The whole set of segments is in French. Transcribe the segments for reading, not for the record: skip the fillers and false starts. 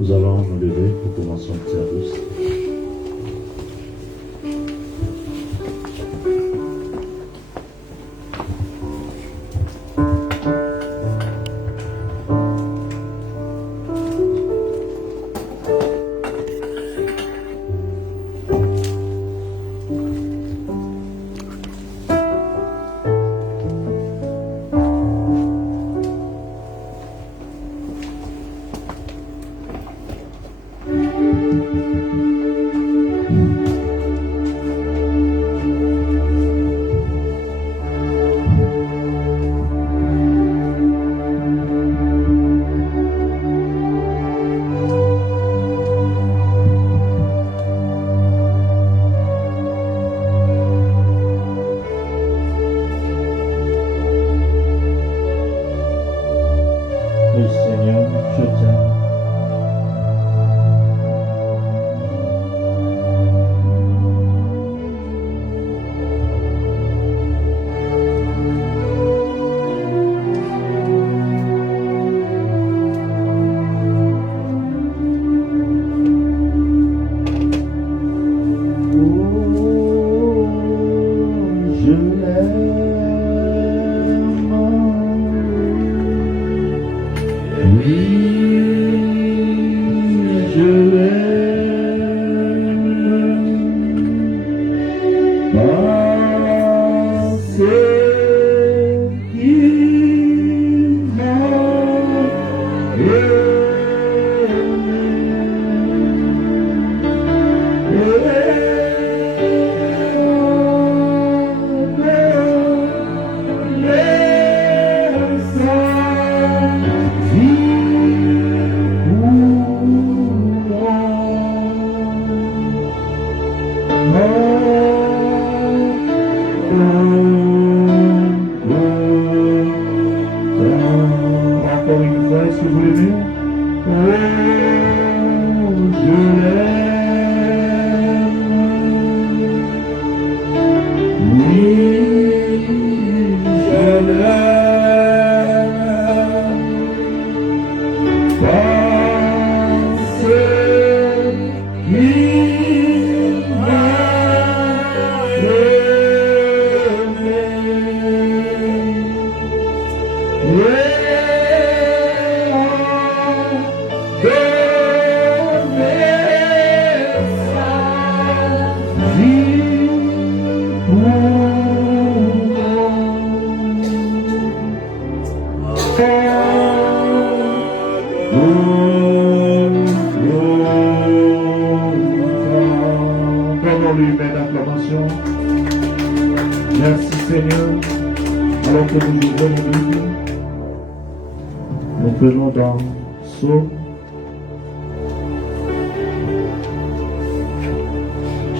Nous allons nous lever pour commencer notre service.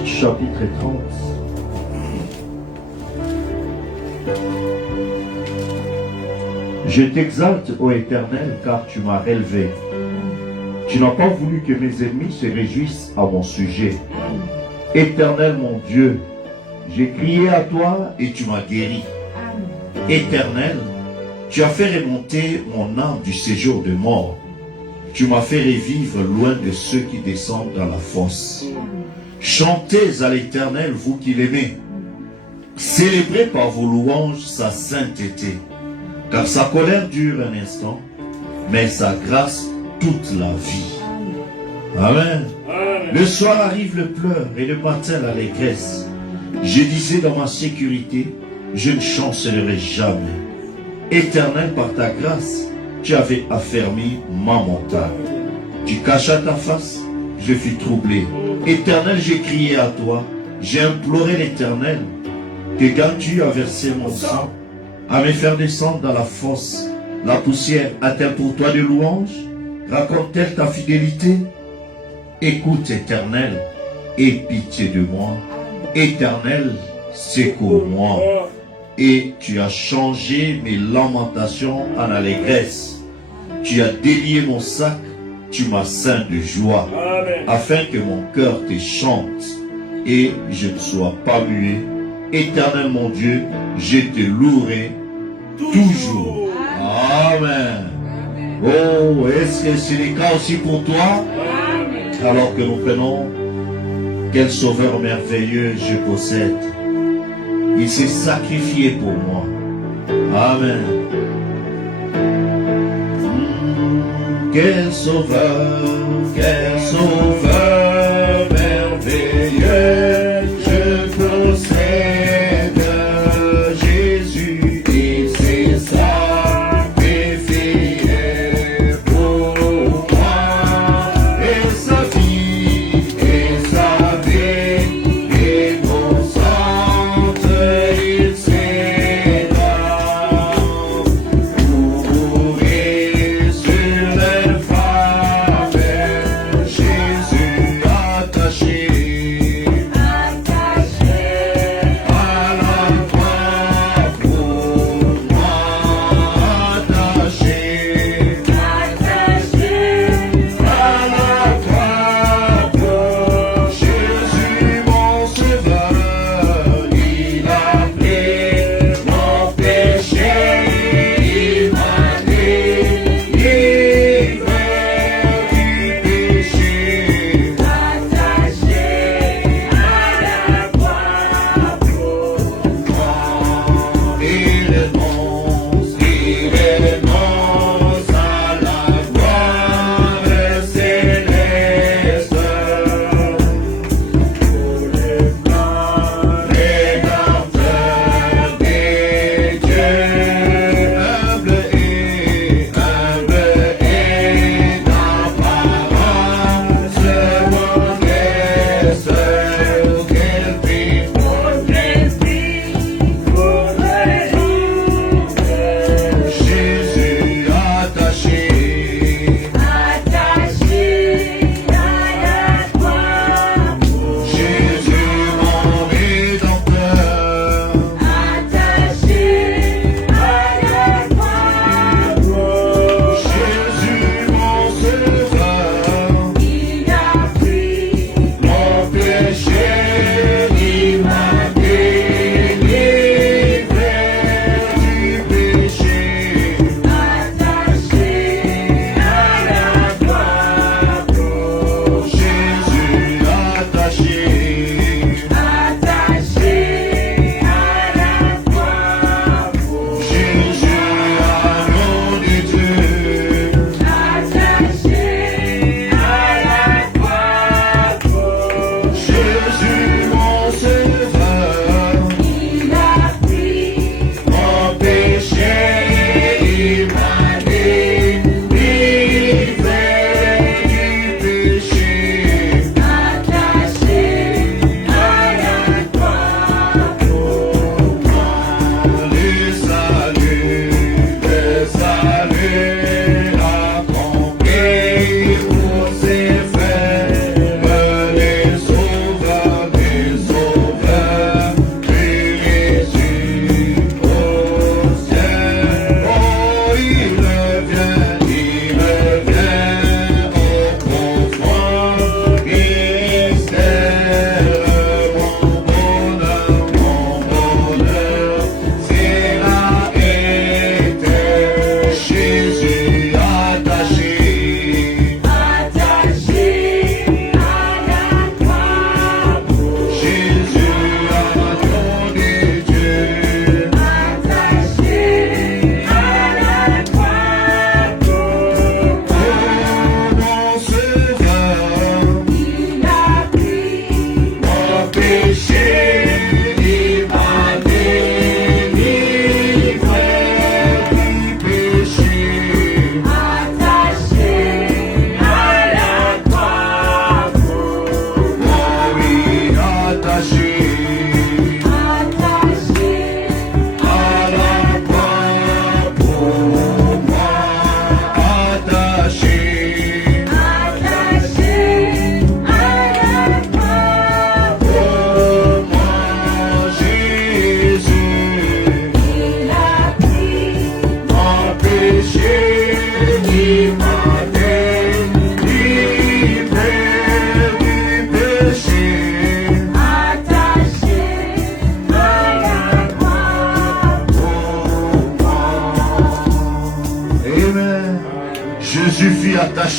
Chapitre 30. Je t'exalte, ô Éternel, car tu m'as relevé. Tu n'as pas voulu que mes ennemis se réjouissent à mon sujet. Éternel mon Dieu, j'ai crié à toi et tu m'as guéri. Éternel, tu as fait remonter mon âme du séjour de mort. Tu m'as fait revivre loin de ceux qui descendent dans la fosse. Chantez à l'Éternel, vous qui l'aimez. Célébrez par vos louanges sa sainteté. Car sa colère dure un instant, mais sa grâce toute la vie. Amen. Le soir arrive le pleur et le matin l'allégresse. Je disais dans ma sécurité, je ne chancellerai jamais. Éternel, par ta grâce, tu avais affermi ma montagne. Tu cachas ta face, je fus troublé. Éternel, j'ai crié à toi, j'ai imploré l'Éternel, que quand tu as versé mon sang, à me faire descendre dans la fosse, la poussière a-t-elle pour toi de louanges? Raconte-t-elle ta fidélité? Écoute, Éternel, aie pitié de moi. Éternel, secours-moi. Et tu as changé mes lamentations en allégresse. Tu as délié mon sac, tu m'as ceint de joie, afin que mon cœur te chante et je ne sois pas muet. Éternel mon Dieu, je te louerai toujours. Amen. Oh, est-ce que c'est le cas aussi pour toi? Alors que nous prenons, quel sauveur merveilleux je possède. Il s'est sacrifié pour moi. Amen. Quel sauveur merveilleux je possède. Jésus, il s'est sacrifié pour moi. Et sa vie innocente, il s'est mouru sur le fardeau. Jésus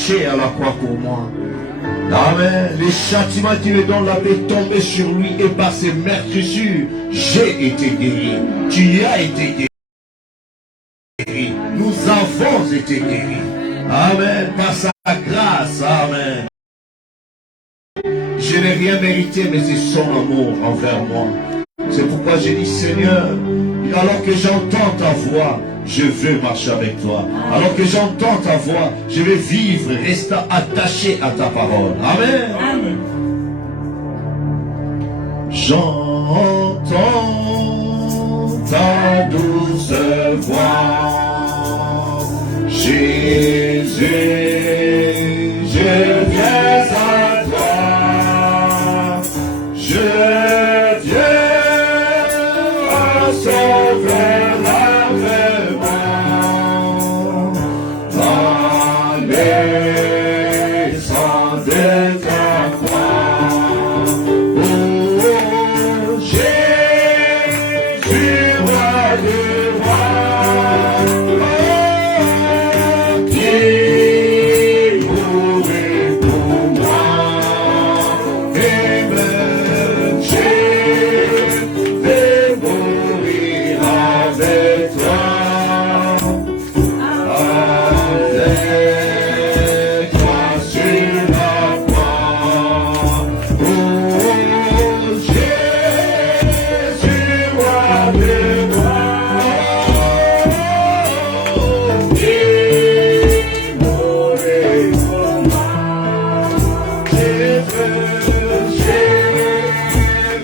attaché à la croix pour moi. Amen. Les châtiments qui me donnent la paix tombaient sur lui et par ses meurtrissures, j'ai été guéri. Tu as été guéri. Nous avons été guéris. Amen. Par sa grâce. Amen. Je n'ai rien mérité, mais c'est son amour envers moi. C'est pourquoi j'ai dit, Seigneur, alors que j'entends ta voix, je veux marcher avec toi. Alors que j'entends ta voix, je vais vivre, rester attaché à ta parole. Amen. Amen. J'entends ta douce voix. Jésus, je viens à toi. Je viens à sauver la mémoire. Allez, sans ta croix. Oh, Jésus, roi du roi. Qui mourut pour moi. Et même je vais mourir avec toi. Avec toi sur la croix. Oh, Jésus, roi du roi. Qui mourut pour moi. Je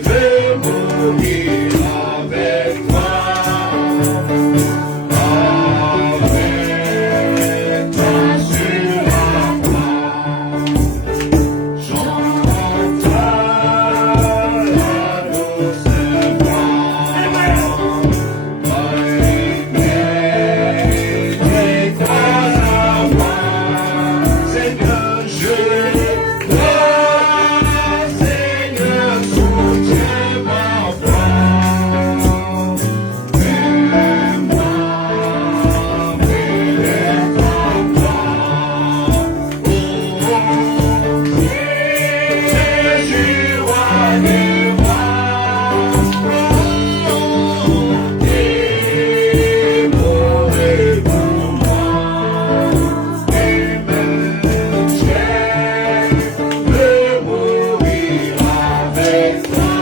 veux mourir avec toi. Avec toi sur la croix. J'entends la douce voix. Mais crois à moi, Seigneur, je crois, Seigneur, soutiens ma foi. Aime-moi, Jésus, roi des rois. Qui mourut pour moi. Et même je veux mourir avec toi.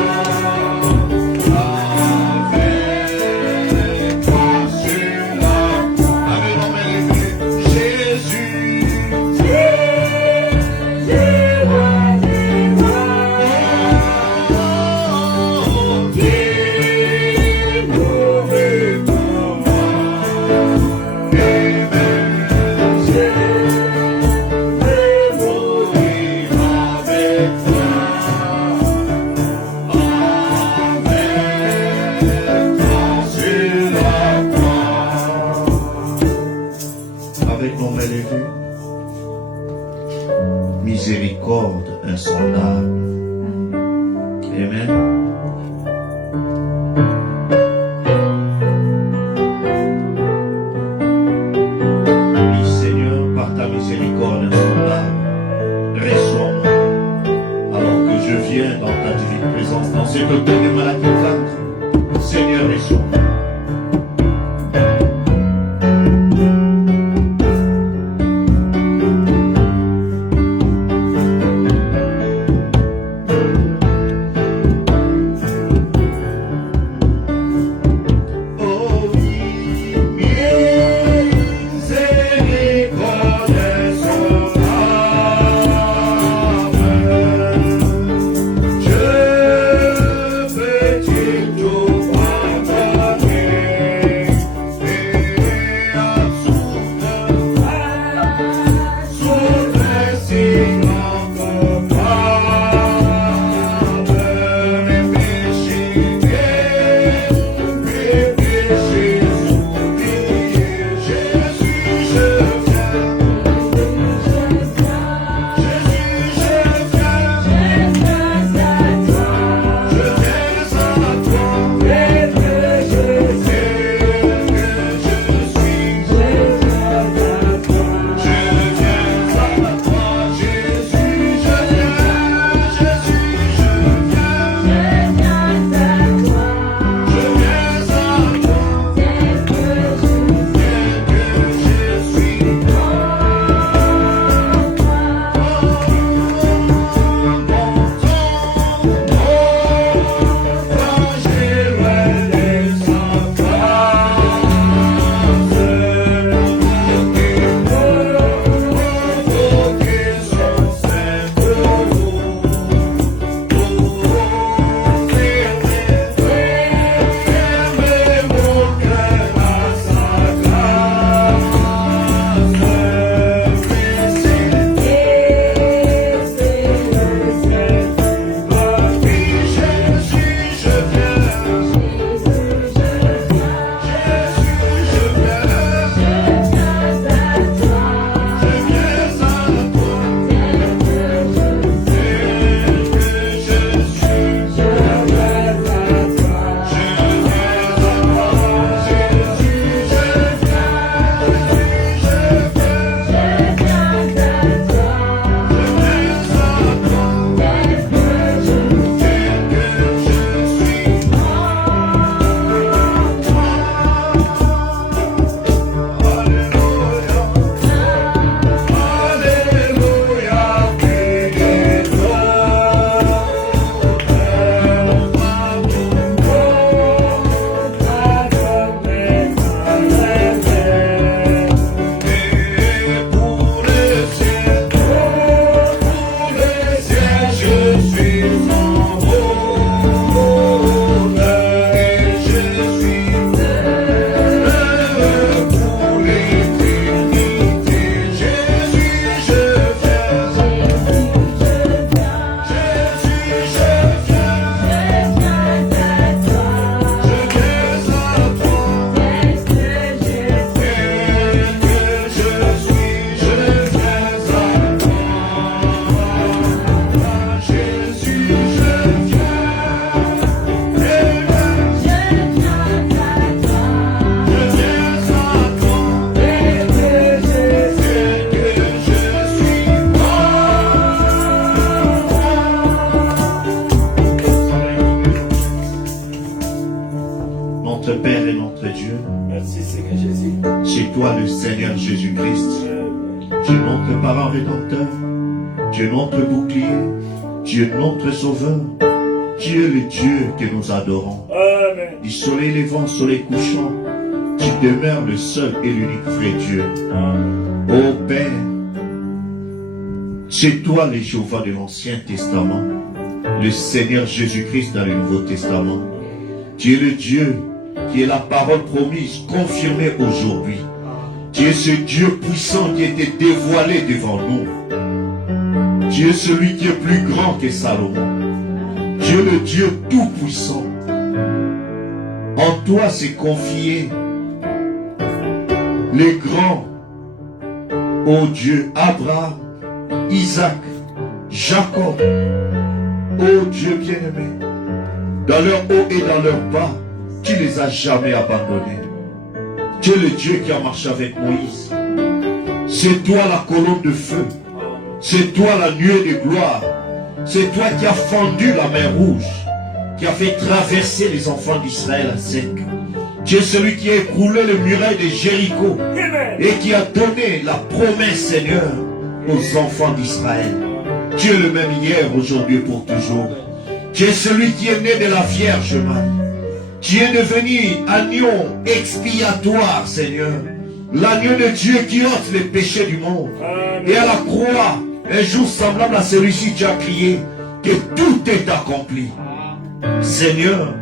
Avec toi sur la croix. Amen, amen, amen. Jésus, Jésus, roi des rois. Qui mourut pour moi. Et même je veux mourir avec toi. Avec toi sur la croix. Avec nos mains levées, miséricorde insondable. Amen. Oui, Seigneur, par ta miséricorde insondable, reçois-moi alors que je viens dans ta divine présence, dans cet hôtel de malades qui craint. Seigneur, reçois-moi. Oh oui, miséricorde insondable, je veux toi le Seigneur Jésus-Christ. Tu es notre parent rédempteur. Tu es notre bouclier. Tu es notre sauveur. Tu es le Dieu que nous adorons. Amen. Du soleil levant, soleil couchant, tu demeures le seul et l'unique vrai Dieu. Ô Père, c'est toi le Jéhovah de l'Ancien Testament, le Seigneur Jésus-Christ dans le Nouveau Testament. Tu es le Dieu qui est la parole promise, confirmée aujourd'hui. Tu es ce Dieu puissant qui était dévoilé devant nous. Tu es celui qui est plus grand que Salomon. Tu es le Dieu tout-puissant. En toi s'est confié les grands, ô Dieu, Abraham, Isaac, Jacob, ô Dieu bien-aimé, dans leur haut et dans leur bas, tu les as jamais abandonnés. Tu es le Dieu qui a marché avec Moïse. C'est toi la colonne de feu. C'est toi la nuée de gloire. C'est toi qui as fendu la mer rouge, qui a fait traverser les enfants d'Israël à sec. Tu es celui qui a écroulé le muraille de Jéricho et qui a donné la promesse, Seigneur, aux enfants d'Israël. Tu es le même hier, aujourd'hui, pour toujours. Tu es celui qui est né de la Vierge Marie. Tu es devenu agneau expiatoire, Seigneur. L'agneau de Dieu qui ôte les péchés du monde. Et à la croix, un jour semblable à celui-ci, tu as crié que tout est accompli. Seigneur,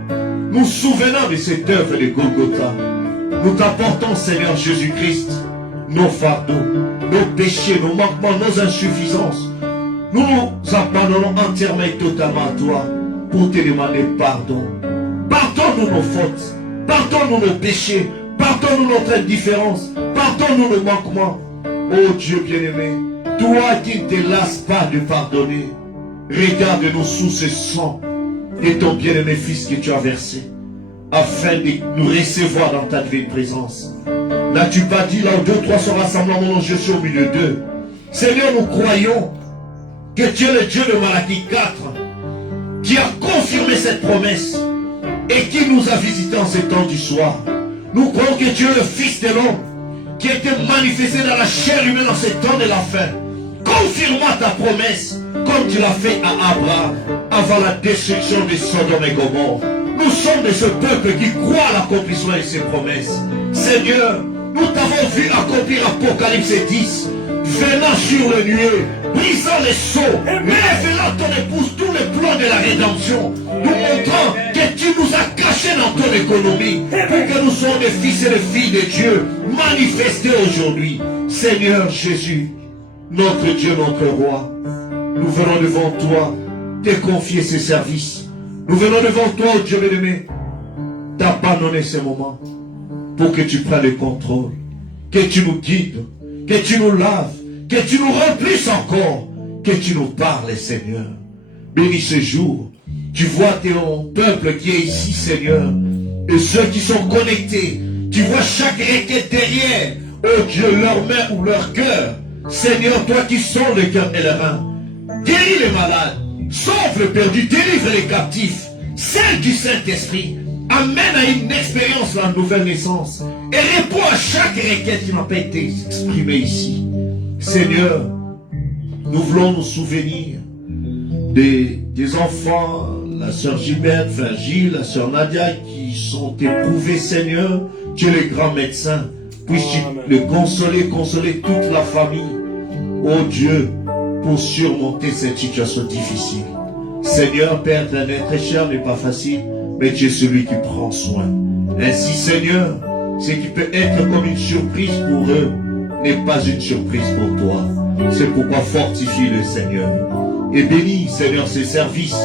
nous souvenons de cette œuvre de Golgotha. Nous t'apportons, Seigneur Jésus-Christ, nos fardeaux, nos péchés, nos manquements, nos insuffisances. Nous nous abandonnons entièrement et totalement à toi pour te demander pardon. Pardonne-nous nos fautes, pardonne-nous nos péchés, pardonne-nous notre indifférence, pardonne-nous nos manquements. Oh Dieu bien-aimé, toi qui ne te lasses pas de pardonner, regarde-nous sous ce sang de ton bien-aimé Fils que tu as versé, afin de nous recevoir dans ta divine présence. N'as-tu pas dit là où 2 ou 3 sont rassemblés en mon nom, je suis au milieu d'eux? Seigneur, nous croyons que tu es le Dieu de Malachie 4 qui a confirmé cette promesse et qui nous a visités en ce temps du soir. Nous croyons que tu es le Fils de l'homme qui a été manifesté dans la chair humaine en ce temps de la fin. Confirme-moi ta promesse comme tu l'as fait à Abraham avant la destruction de Sodome et Gomorrhe. Nous sommes de ce peuple qui croit à l'accomplissement de ses promesses. Seigneur, nous t'avons vu accomplir Apocalypse 10, venant sur le nuée, brisant les sceaux, révélant ton épouse tous les plans de la rédemption, nous montrant que tu nous as cachés dans ton économie, pour que nous soyons des fils et des filles de Dieu, manifestés aujourd'hui. Seigneur Jésus, notre Dieu, notre roi, nous venons devant toi te confier ces services. Nous venons devant toi, oh Dieu bien-aimé, t'abandonner ces moments pour que tu prennes le contrôle, que tu nous guides, que tu nous laves, que tu nous remplisses encore, que tu nous parles, Seigneur. Bénis ce jour. Tu vois ton peuple qui est ici, Seigneur, et ceux qui sont connectés. Tu vois chaque requête derrière, oh Dieu, leurs mains ou leur cœur. Seigneur, toi qui sondes le cœur et les reins, guéris les malades, sauve le perdu, délivre les captifs, celle du Saint-Esprit, amène à une expérience la nouvelle naissance et réponds à chaque requête qui n'a pas été exprimée ici. Seigneur, nous voulons nous souvenir des enfants, la sœur Gilberte, frère Gilles, la sœur Nadia qui sont éprouvés, Seigneur. Tu es le grand médecin. Puisses-tu le consoler toute la famille. Oh Dieu, pour surmonter cette situation difficile. Seigneur, Père éternel, très cher n'est pas facile, mais tu es celui qui prend soin. Ainsi, Seigneur, ce qui peut être comme une surprise pour eux n'est pas une surprise pour toi. C'est pourquoi fortifie le Seigneur. Et bénis, Seigneur, ces services.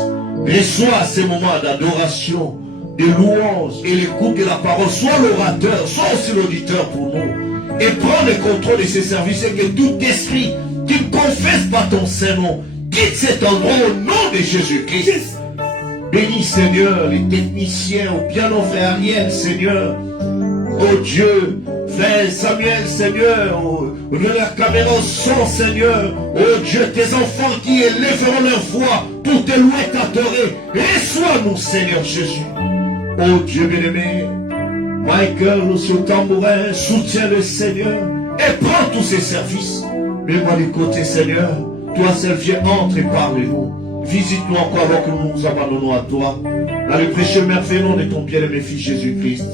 Reçois ces moments d'adoration, de louange et l'écoute de la parole. Sois l'orateur, sois aussi l'auditeur pour nous. Et prends le contrôle de ces services et que tout esprit qui ne confesse pas ton Saint-Nom quitte cet endroit au nom de Jésus-Christ. Bénis, Seigneur, les techniciens au piano, frère Ariel, Seigneur. Oh Dieu, frère Samuel, Seigneur, de la caméra au son, Seigneur. Oh Dieu, tes enfants qui élèveront leur voix pour te louer, t'adorer. Reçois-nous, Seigneur Jésus. Oh Dieu bien-aimé, Michael sur le tambourin, soutiens le Seigneur et prends tous ses services. Mets-moi du côté, Seigneur. Toi seul, viens, entre et parle-nous. Visite-nous encore alors que nous nous abandonnons à toi. Dans le précieux merveilleux nom de ton bien-aimé Fils Jésus-Christ.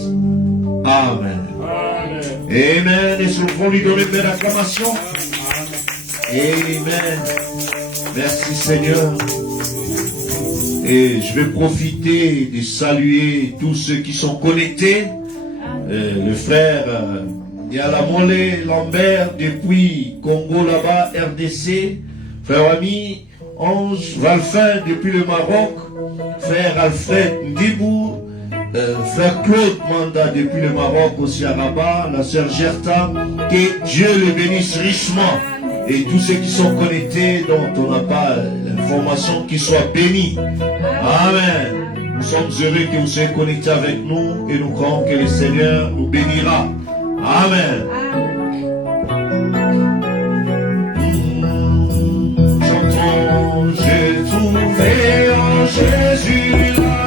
Amen. Amen. Et nous pouvons lui donner une belle acclamation. Amen. Merci Seigneur. Et je vais profiter de saluer tous ceux qui sont connectés. Le frère Yalamole Lambert depuis Congo là-bas, RDC. Frère ami Ange Valfin depuis le Maroc. Frère Alfred Ndibou. Frère Claude Manda depuis le Maroc aussi à Rabat. La sœur Gerta. Que Dieu le bénisse richement. Et tous ceux qui sont connectés, dont on n'a pas l'information, qu'ils soient bénis. Amen. Nous sommes heureux que vous soyez connectés avec nous et nous croyons que le Seigneur nous bénira. Amen. Chantons, j'ai trouvé en Jésus la vie.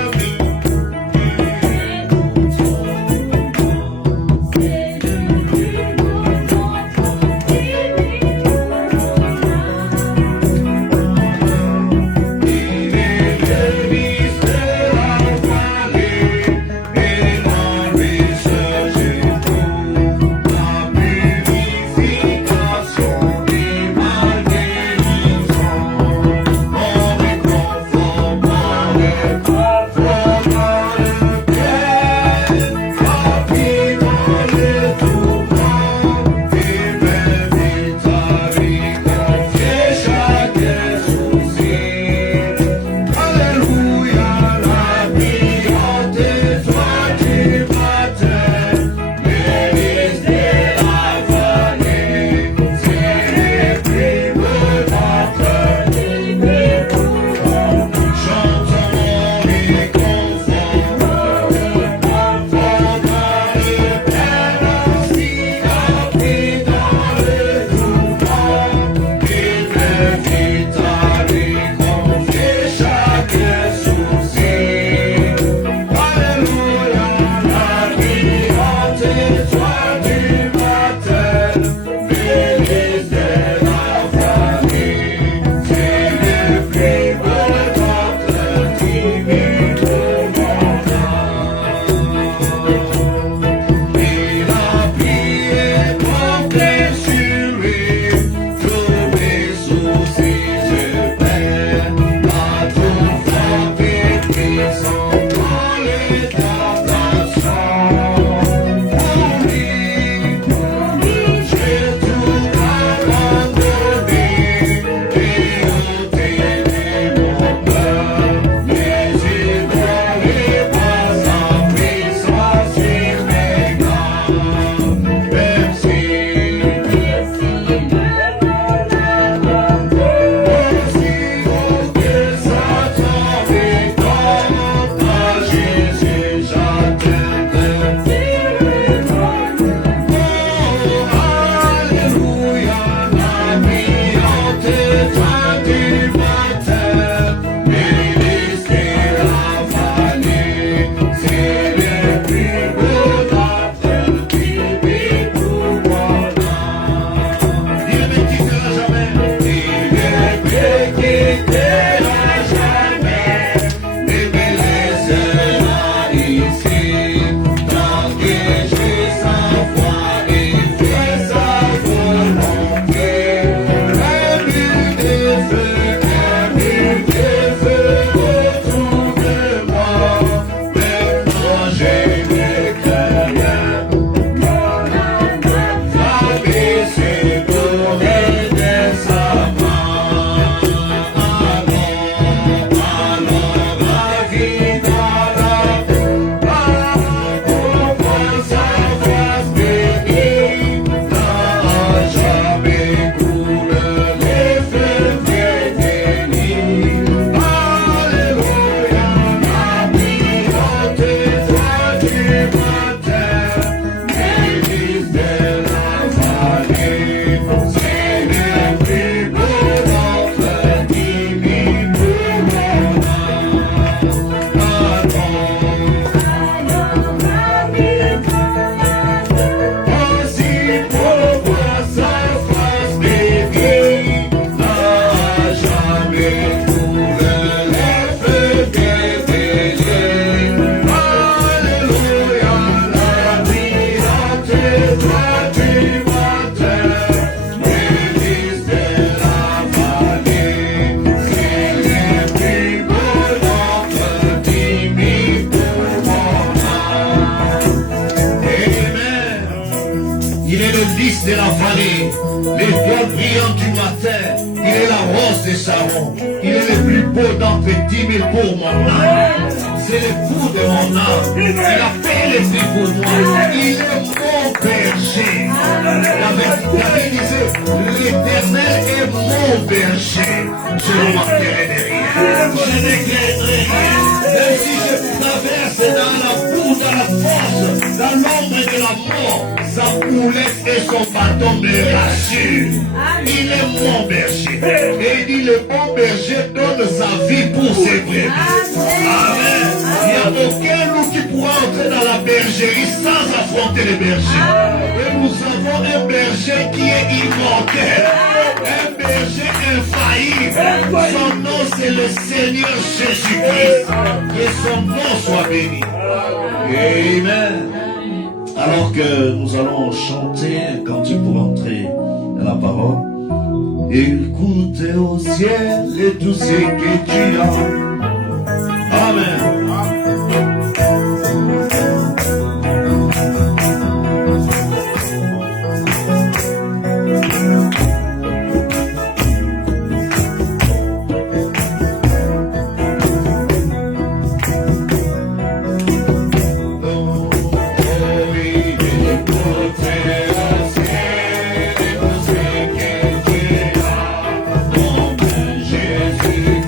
de la vallée, l'étoile brillante du matin. Il est la rose de Sharon. Il est le plus beau d'entre 10 000 pour mon âme. C'est l'époux de mon âme. Il a fait les prix pour moi. Il est mon berger. David disait, l'Éternel est mon berger. Je ne manquerai de rien. Je ne craindrai rien. Même si je traverse dans la boue, dans la force, dans l'ombre de la mort, sa houlette et son bâton me rassurent. Il est mon berger. Et il dit, le bon berger donne sa vie pour ses brebis. Amen. Il n'y a aucun loup qui pourra entrer dans la bergerie sans affronter les bergers. Et nous avons un berger qui est immortel. Un berger infaillible. Son nom c'est le Seigneur Jésus-Christ. Que son nom soit béni. Amen. Alors que nous allons chanter un cantique pour entrer dans la parole. Écoute au ciel et tout ce que tu as. Amen. Jésus-Christ.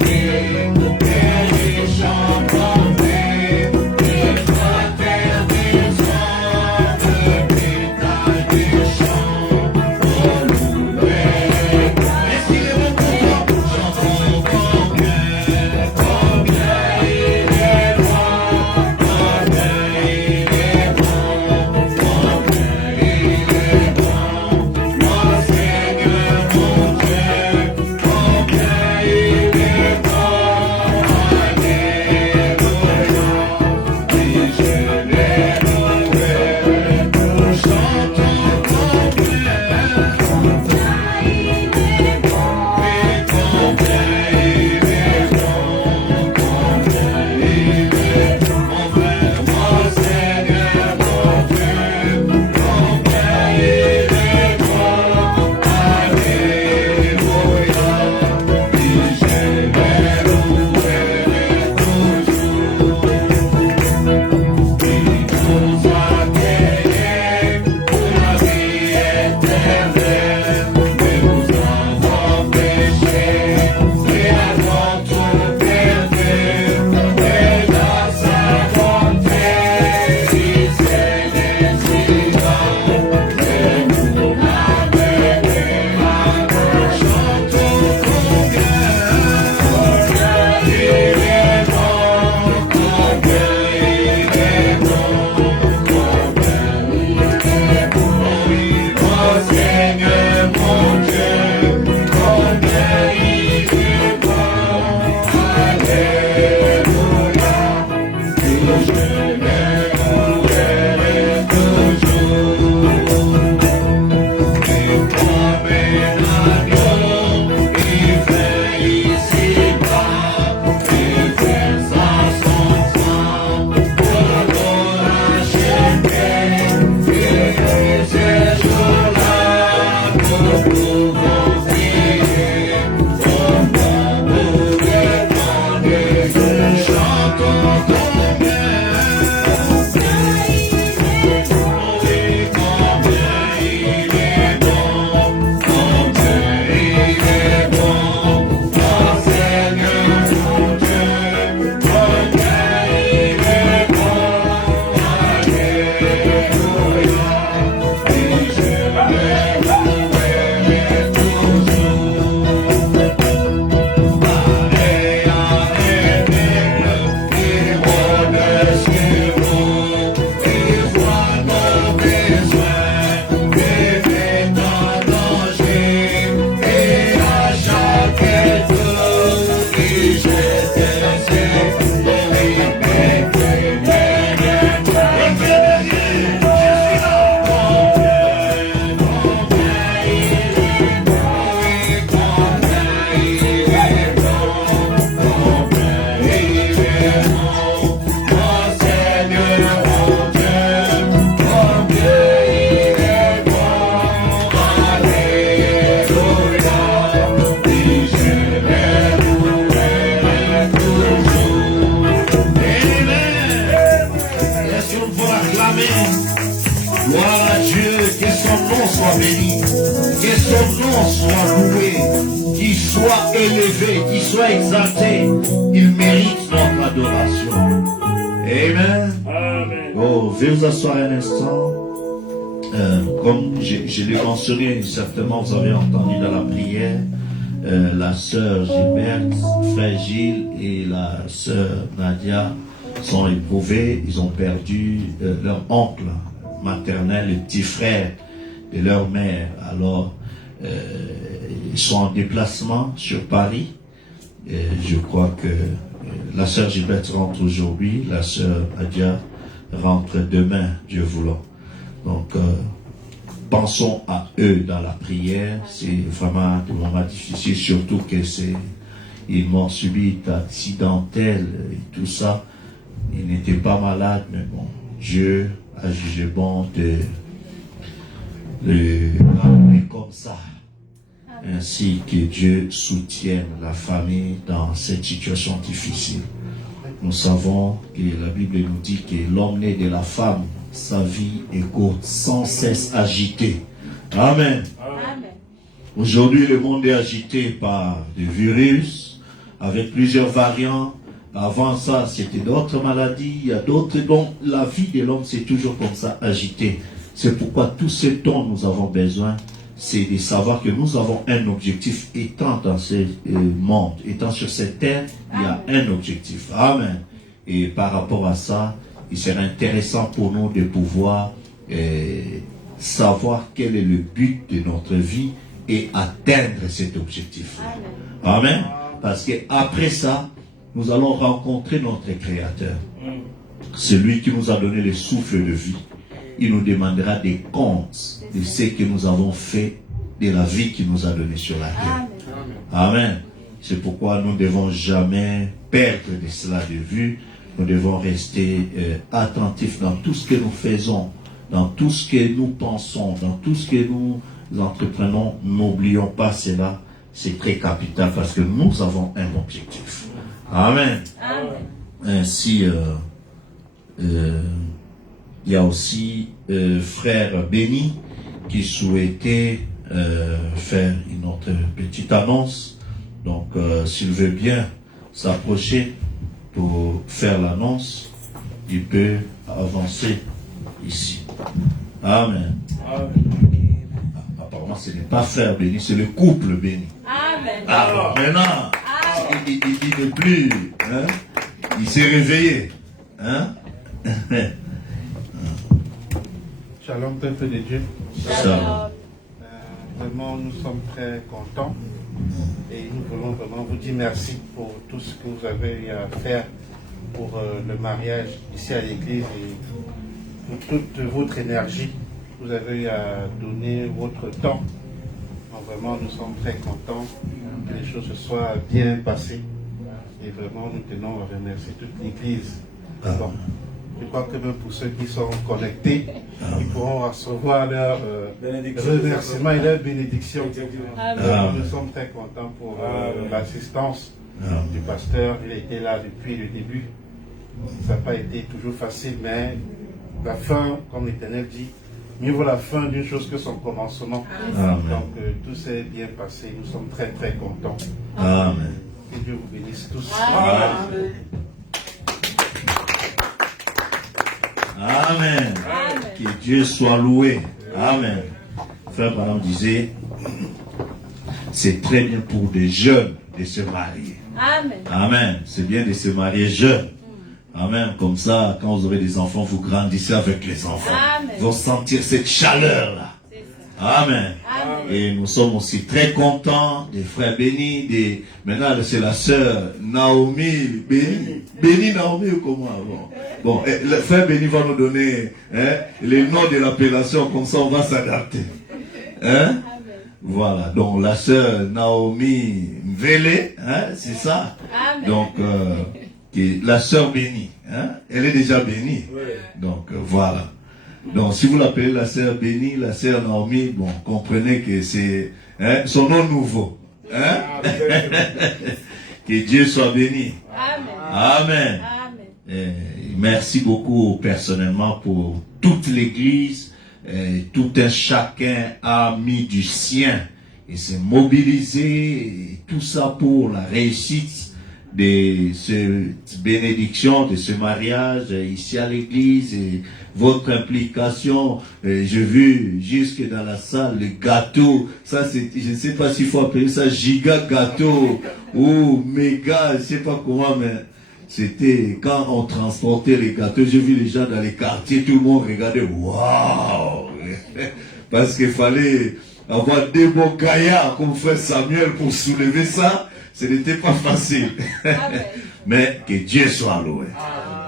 soit béni, que son nom soit loué, qu'il soit élevé, qu'il soit exalté. Il mérite notre adoration. Amen. Oh, veuillez vous asseoir un instant. Comme je l'ai mentionné, certainement vous avez entendu dans la prière, la sœur Gilberte, frère Gilles et la sœur Nadia sont éprouvés. Ils ont perdu leur oncle maternel, le petit frère de leur mère. Alors, ils sont en déplacement sur Paris. Je crois que la sœur Gilberte rentre aujourd'hui, la sœur Nadia rentre demain, Dieu voulant. Donc, pensons à eux dans la prière. C'est vraiment un moment difficile, surtout que c'est une mort subite, accidentelle et tout ça. Il n'était pas malade, mais bon, Dieu a jugé bon de le ramener comme ça. Ainsi que Dieu soutienne la famille dans cette situation difficile. Nous savons que la Bible nous dit que l'homme né de la femme, sa vie est courte, sans cesse agitée. Amen. Amen. Aujourd'hui, le monde est agité par des virus, avec plusieurs variants. Avant ça, c'était d'autres maladies, il y a d'autres dont la vie de l'homme, c'est toujours comme ça, agité. C'est pourquoi tout ce dont nous avons besoin, c'est de savoir que nous avons un objectif. Étant dans ce monde, étant sur cette terre, il y a un objectif. Amen. Et par rapport à ça, il serait intéressant pour nous de pouvoir savoir quel est le but de notre vie et atteindre cet objectif. Amen. Parce qu'après ça, nous allons rencontrer notre Créateur. Celui qui nous a donné le souffle de vie. Il nous demandera des comptes de ce que nous avons fait, de la vie qu'il nous a donnée sur la terre. Amen. C'est pourquoi nous ne devons jamais perdre de cela de vue. Nous devons rester attentifs dans tout ce que nous faisons, dans tout ce que nous pensons, dans tout ce que nous entreprenons. N'oublions pas cela. C'est très capital parce que nous avons un objectif. Amen. Ainsi, il y a aussi frère Béni qui souhaitait faire une autre petite annonce. Donc, s'il veut bien s'approcher pour faire l'annonce, il peut avancer ici. Amen. Apparemment, ce n'est pas frère Béni, c'est le couple Béni. Amen. Alors maintenant, il n'est plus, hein? Il s'est réveillé. Hein? Shalom, peuple de Dieu. Shalom. Vraiment, nous sommes très contents et nous voulons vraiment vous dire merci pour tout ce que vous avez eu à faire pour le mariage ici à l'église et pour toute votre énergie. Vous avez eu à donner votre temps. Donc vraiment, nous sommes très contents que les choses se soient bien passées et vraiment, nous tenons à remercier toute l'église. Bon. Je crois que même pour ceux qui sont connectés, ils pourront recevoir leur remerciement et leur bénédiction. Nous sommes très contents pour l'assistance du pasteur. Il était là depuis le début. Ça n'a pas été toujours facile, mais la fin, comme l'Éternel dit, mieux vaut la fin d'une chose que son commencement. Donc tout s'est bien passé. Nous sommes très très contents. Amen. Que Dieu vous bénisse tous. Amen. Amen. Que Dieu soit loué. Amen. Frère Branham disait, c'est très bien pour des jeunes de se marier. Amen. Amen. C'est bien de se marier jeune. Amen. Comme ça, quand vous aurez des enfants, vous grandissez avec les enfants. Amen. Vous sentir cette chaleur-là. Amen. Amen. Et nous sommes aussi très contents des frères bénis. Maintenant, c'est la sœur Naomi Béni. Béni Naomi ou comment? Bon, le frère Béni va nous donner les noms de l'appellation, comme ça on va s'adapter. Hein? Voilà, donc la sœur Naomi Mvele, c'est ça. Amen. Donc, la sœur bénie, elle est déjà bénie. Donc, voilà. Donc, si vous l'appelez la sœur bénie, la sœur Naomi, bon, comprenez que c'est son nom nouveau. Que Dieu soit béni. Amen. Amen. Merci beaucoup personnellement pour toute l'église, tout un chacun a mis du sien et s'est mobilisé, et tout ça pour la réussite de cette bénédiction, de ce mariage ici à l'église, et votre implication. J'ai vu jusque dans la salle le gâteau, ça c'est, je ne sais pas s'il faut appeler ça giga gâteau ou méga, je ne sais pas comment, mais c'était quand on transportait les gâteaux, j'ai vu les gens dans les quartiers, tout le monde regardait, waouh, parce qu'il fallait avoir des beaux gaillards comme frère Samuel pour soulever ça. Ce n'était pas facile. Mais que Dieu soit loué.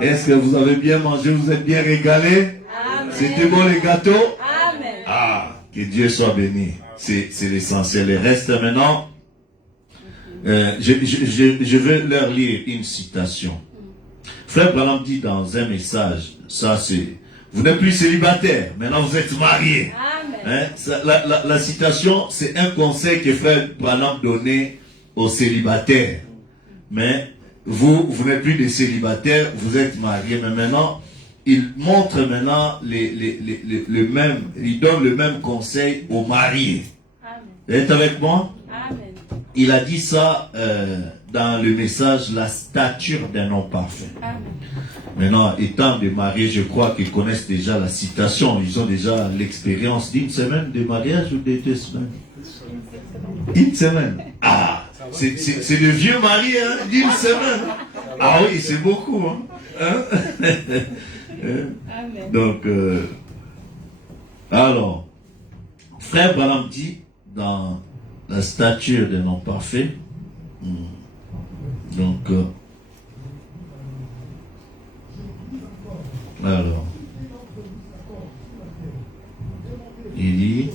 Est-ce que vous avez bien mangé, vous êtes bien régalé? C'était bon les gâteaux? Amen. Ah, que Dieu soit béni. C'est l'essentiel. Le reste maintenant, je vais leur lire une citation. Frère Branham dit dans un message, ça c'est, vous n'êtes plus célibataire, maintenant vous êtes marié. Hein, la citation, c'est un conseil que Frère Branham donnait aux célibataires. Mais vous n'êtes plus des célibataires, vous êtes mariés. Mais maintenant, il montre maintenant le même, il donne le même conseil aux mariés. Amen. Vous êtes avec moi? Amen. Il a dit ça dans le message, la stature d'un homme parfait. Amen. Maintenant, étant des mariés, je crois qu'ils connaissent déjà la citation. Ils ont déjà l'expérience d'une semaine de mariage ou de 2 semaines? Une semaine. Ah, c'est le vieux mari, hein, d'une semaine. Ah oui, c'est beaucoup. Hein? Donc, alors, Frère Branham dit dans la stature d'un homme parfait, donc, alors, il dit,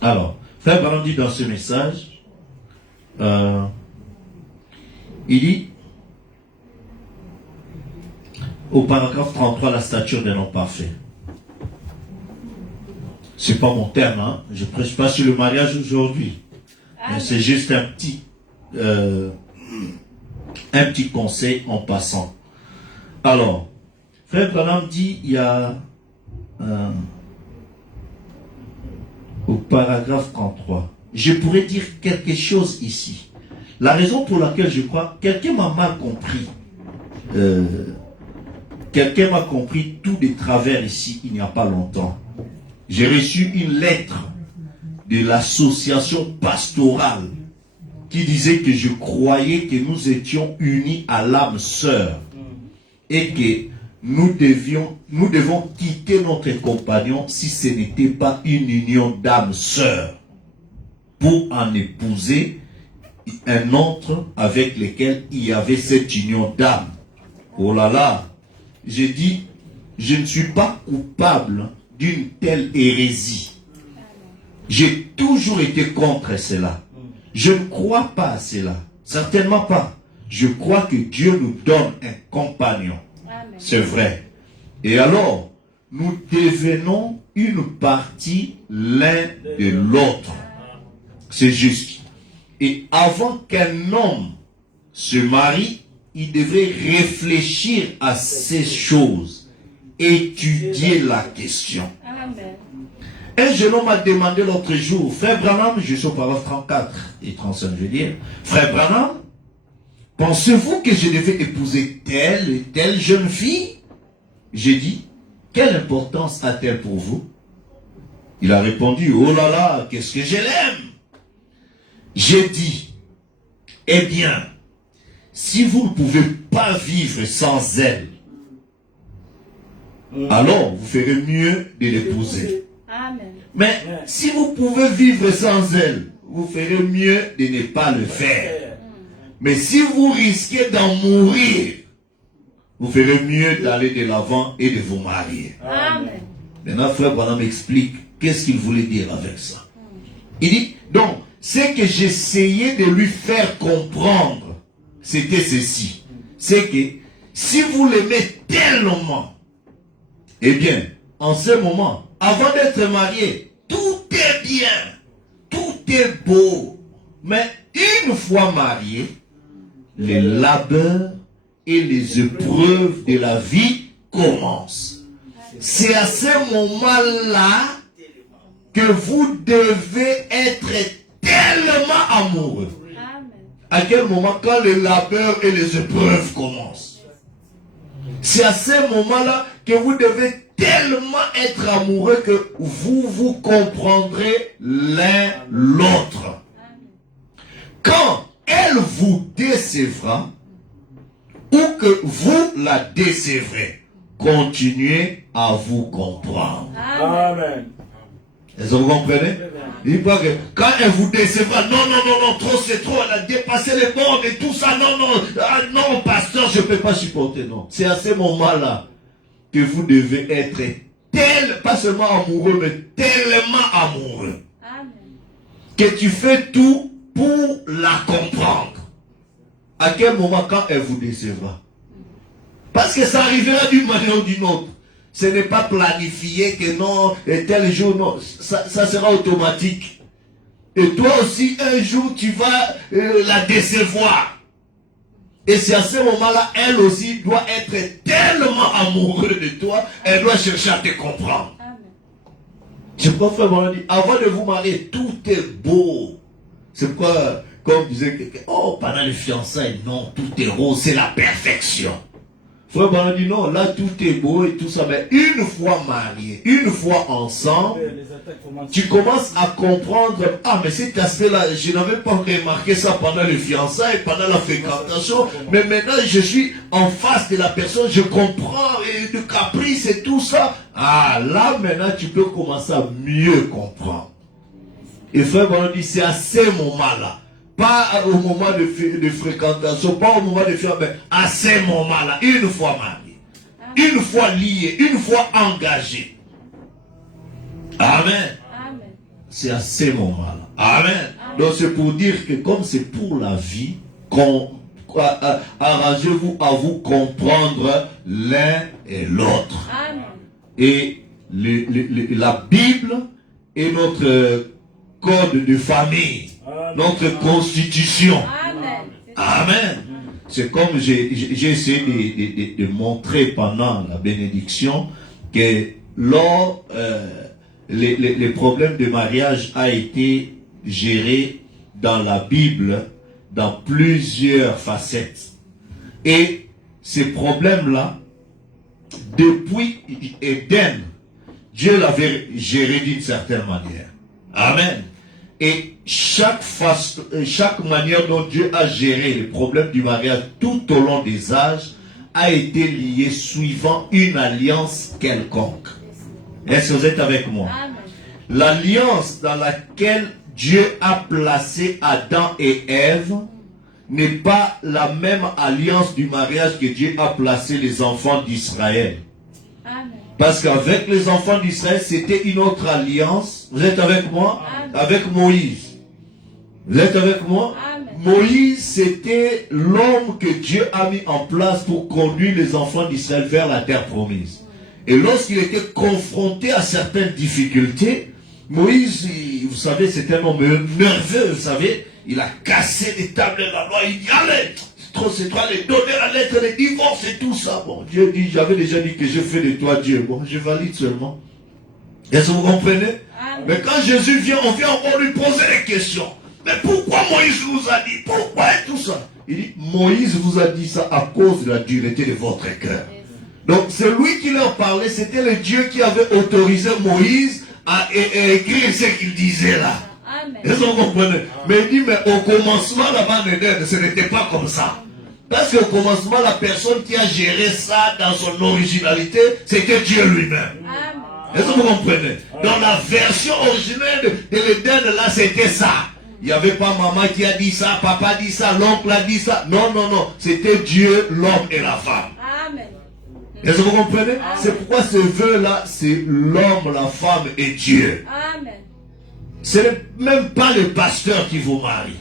alors, Frère Branham dit dans ce message, il dit, au paragraphe 33, la stature d'un homme parfait. C'est pas mon terme, hein. Je prêche pas sur le mariage aujourd'hui. Mais c'est juste un petit conseil en passant. Alors, Frère Branham dit, il y a au paragraphe 33. Je pourrais dire quelque chose ici. La raison pour laquelle je crois, quelqu'un m'a mal compris. Quelqu'un m'a compris tout de travers ici il n'y a pas longtemps. J'ai reçu une lettre de l'association pastorale qui disait que je croyais que nous étions unis à l'âme sœur et que nous devons quitter notre compagnon si ce n'était pas une union d'âme sœur pour en épouser un autre avec lequel il y avait cette union d'âme. Oh là là, j'ai dit, je ne suis pas coupable d'une telle hérésie. J'ai toujours été contre cela. Je ne crois pas à cela. Certainement pas. Je crois que Dieu nous donne un compagnon. C'est vrai. Et alors, nous devenons une partie l'un de l'autre. C'est juste. Et avant qu'un homme se marie, il devrait réfléchir à ces choses, étudier la question. Amen. Un jeune homme m'a demandé l'autre jour, Frère Branham, je suis au paragraphe 34 et 35, je veux dire, Frère Branham, pensez-vous que je devais épouser telle et telle jeune fille? J'ai dit, quelle importance a-t-elle pour vous? Il a répondu, oh là là, qu'est-ce que je l'aime. J'ai dit, eh bien, si vous ne pouvez pas vivre sans elle, alors vous ferez mieux de l'épouser. Amen. Mais si vous pouvez vivre sans elle, vous ferez mieux de ne pas le faire. Mais si vous risquez d'en mourir, vous ferez mieux d'aller de l'avant et de vous marier. Amen. Maintenant, Frère Branham explique qu'est-ce qu'il voulait dire avec ça. Il dit, donc, ce que j'essayais de lui faire comprendre, c'était ceci. C'est que si vous l'aimez tellement, eh bien, en ce moment, avant d'être marié, tout est bien, tout est beau. Mais une fois marié, les labeurs et les épreuves de la vie commencent. C'est à ce moment-là que vous devez être tellement amoureux. À quel moment? Quand les labeurs et les épreuves commencent. C'est à ce moment-là que vous devez tellement être amoureux que vous vous comprendrez l'un l'autre. Quand elle vous décevra, ou que vous la décevrez, continuez à vous comprendre. Amen. Est-ce que vous comprenez? Il dit pas que quand elle vous décevra, non, trop c'est trop, elle a dépassé les bornes et tout ça, non, pasteur, je ne peux pas supporter, non. C'est à ce moment-là que vous devez être pas seulement amoureux, mais tellement amoureux. Amen. Que tu fais tout pour la comprendre. À quel moment? Quand elle vous décevra. Parce que ça arrivera d'une manière ou d'une autre. Ce n'est pas planifié que non, et tel jour, non. Ça sera automatique. Et toi aussi, un jour, tu vas la décevoir. Et c'est à ce moment-là, elle aussi doit être tellement amoureuse de toi, elle doit chercher à te comprendre. Je crois, frère, on dit, avant de vous marier, tout est beau. C'est pourquoi, comme disait quelqu'un, pendant les fiançailles, non, tout est rose, c'est la perfection. Frère, on dit, non, là, tout est beau et tout ça, mais une fois marié, une fois ensemble, tu commences à comprendre, mais cet aspect-là, je n'avais pas remarqué ça pendant les fiançailles, pendant la fréquentation, mais maintenant, je suis en face de la personne, je comprends, et le caprice et tout ça. Là, maintenant, tu peux commencer à mieux comprendre. Et frère, on dit, c'est à ce moment-là. Pas au moment de fréquentation, pas au moment de faire, mais à ce moment-là, une fois marié, une fois lié, une fois engagé. Amen. C'est à ce moment-là. Amen. Donc c'est pour dire que comme c'est pour la vie, arrangez-vous à vous comprendre l'un et l'autre. Et la Bible est notre code de famille. Notre constitution. Amen. C'est comme j'ai essayé de montrer pendant la bénédiction que lors les problèmes de mariage a été géré dans la Bible dans plusieurs facettes. Et ces problèmes-là, depuis Éden, Dieu l'avait géré d'une certaine manière. Amen. Et chaque manière dont Dieu a géré les problèmes du mariage tout au long des âges a été liée suivant une alliance quelconque. Est-ce que vous êtes avec moi? L'alliance dans laquelle Dieu a placé Adam et Ève n'est pas la même alliance du mariage que Dieu a placé les enfants d'Israël. Parce qu'avec les enfants d'Israël, c'était une autre alliance. Vous êtes avec moi? Avec Moïse. Vous êtes avec moi? Moïse, c'était l'homme que Dieu a mis en place pour conduire les enfants d'Israël vers la terre promise. Et lorsqu'il était confronté à certaines difficultés, Moïse, vous savez, c'était un homme nerveux, vous savez. Il a cassé les tables de la loi. Il dit, allez, c'est toi, allez, donner la lettre de divorce et tout ça. Bon, Dieu dit, j'avais déjà dit que je fais de toi Dieu. Bon, je valide seulement. Est-ce que vous comprenez? Mais quand Jésus vient, on vient encore lui poser des questions. Mais pourquoi Moïse vous a dit? Pourquoi et tout ça? Il dit, Moïse vous a dit ça à cause de la dureté de votre cœur. Donc, celui qui leur parlait, c'était le Dieu qui avait autorisé Moïse à écrire ce qu'il disait là. Est-ce que vous comprenez? Mais il dit, mais au commencement, là-bas en Éden, ce n'était pas comme ça. Parce qu'au commencement, la personne qui a géré ça dans son originalité, c'était Dieu lui-même. Est-ce que vous comprenez? Dans la version originelle de l'Éden, là, c'était ça. Il n'y avait pas maman qui a dit ça, papa a dit ça, l'oncle a dit ça. Non, non, non. C'était Dieu, l'homme et la femme. Amen. Est-ce que vous comprenez? C'est pourquoi ce vœu-là, c'est l'homme, la femme et Dieu. Amen. Ce n'est même pas le pasteur qui vous marie.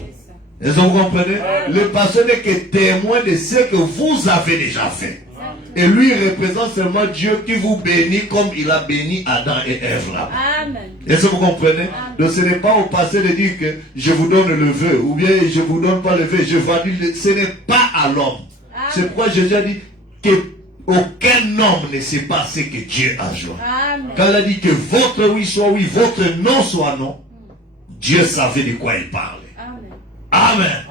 Est-ce que vous comprenez? Le pasteur n'est que témoin de ce que vous avez déjà fait. Et lui représente seulement Dieu qui vous bénit comme il a béni Adam et Ève là. Est-ce que vous comprenez? Donc ce n'est pas au passé de dire que je vous donne le vœu, ou bien je vous donne pas le vœu, je valide. Ce n'est pas à l'homme. C'est pourquoi Jésus a dit que aucun homme ne sait pas ce que Dieu a joint. Quand il a dit que votre oui soit oui, votre non soit non, Dieu savait de quoi il parlait. Amen.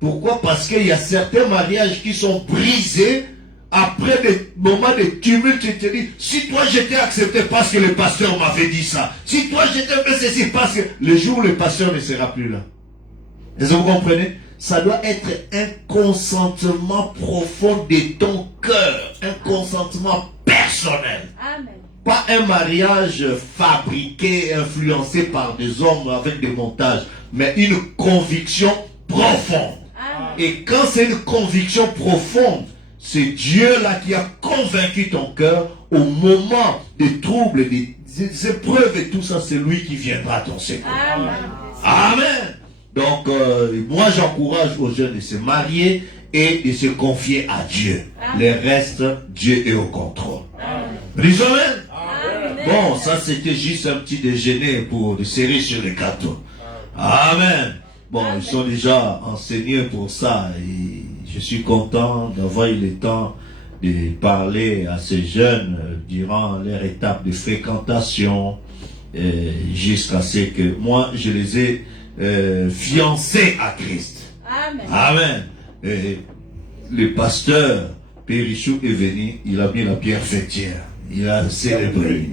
Pourquoi? Parce qu'il y a certains mariages qui sont brisés après des moments de tumulte. Tu te dis, si toi j'étais accepté parce que le pasteur m'avait dit ça, si toi j'étais fait ceci parce que le jour où le pasteur ne sera plus là. Est-ce que vous comprenez? Ça doit être un consentement profond de ton cœur, un consentement personnel. Amen. Pas un mariage fabriqué, influencé par des hommes avec des montages, mais une conviction profonde. Amen. Et quand c'est une conviction profonde, c'est Dieu là qui a convaincu ton cœur au moment des troubles, des épreuves et tout ça, c'est lui qui viendra à ton secours. Amen. Amen. Donc, moi j'encourage aux jeunes de se marier et de se confier à Dieu. Amen. Le reste, Dieu est au contrôle. Disons amen. Bon, ça c'était juste un petit déjeuner pour de serrer sur les gâteaux. Amen. Bon, ils sont déjà enseignés pour ça et je suis content d'avoir eu le temps de parler à ces jeunes durant leur étape de fréquentation jusqu'à ce que moi je les ai fiancés à Christ. Amen. Amen. Et le pasteur Périchou est venu, il a mis la pierre fêtière. Il a célébré.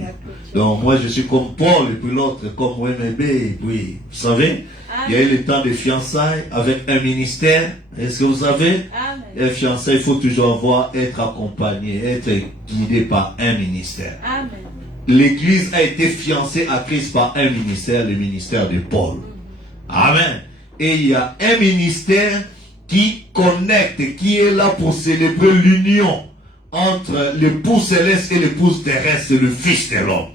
Donc moi je suis comme Paul et puis l'autre comme WMB. Et puis vous savez, il y a eu le temps de fiançailles avec un ministère. Est-ce que vous savez? Un fiançailles, il faut toujours être accompagné, être guidé par un ministère. Amen. L'église a été fiancée à Christ par un ministère, le ministère de Paul. Amen. Et il y a un ministère qui connecte, qui est là pour célébrer l'union entre l'épouse céleste et l'épouse terrestre, le Fils de l'homme.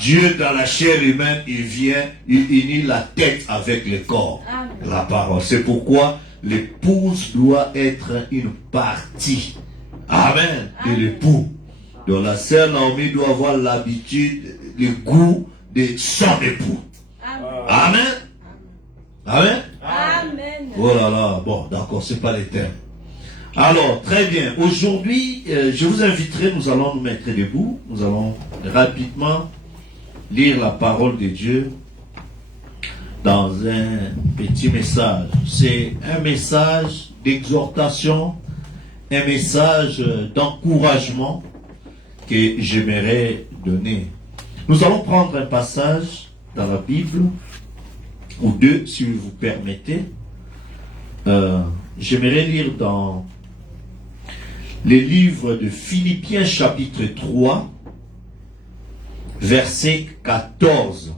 Dieu dans la chair humaine, il vient, il unit la tête avec le corps. Amen. La parole. C'est pourquoi l'épouse doit être une partie. Amen. De l'époux. Donc la sœur Naomi doit avoir l'habitude, le goût de son époux. Amen. Amen. Amen. Oh là là, bon, d'accord, c'est pas les termes. Alors, très bien. Aujourd'hui, je vous inviterai, nous allons nous mettre debout. Nous allons rapidement lire la parole de Dieu dans un petit message. C'est un message d'exhortation, un message d'encouragement que j'aimerais donner. Nous allons prendre un passage dans la Bible, ou deux, si vous vous permettez. J'aimerais lire dans les livres de Philippiens chapitre 3, verset 14.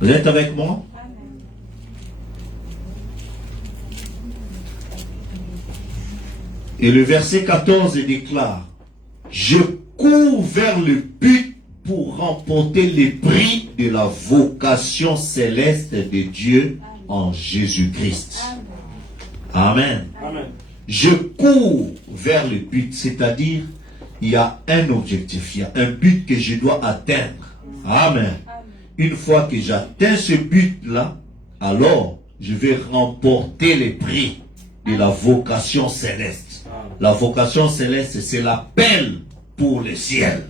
Vous êtes avec moi? Et le verset 14 déclare: je cours vers le but pour remporter les prix de la vocation céleste de Dieu en Jésus-Christ. Amen. Amen. Je cours vers le but, c'est-à-dire il y a un objectif, il y a un but que je dois atteindre. Amen. Une fois que j'atteins ce but-là, alors je vais remporter les prix de la vocation céleste. La vocation céleste, c'est l'appel pour le ciel.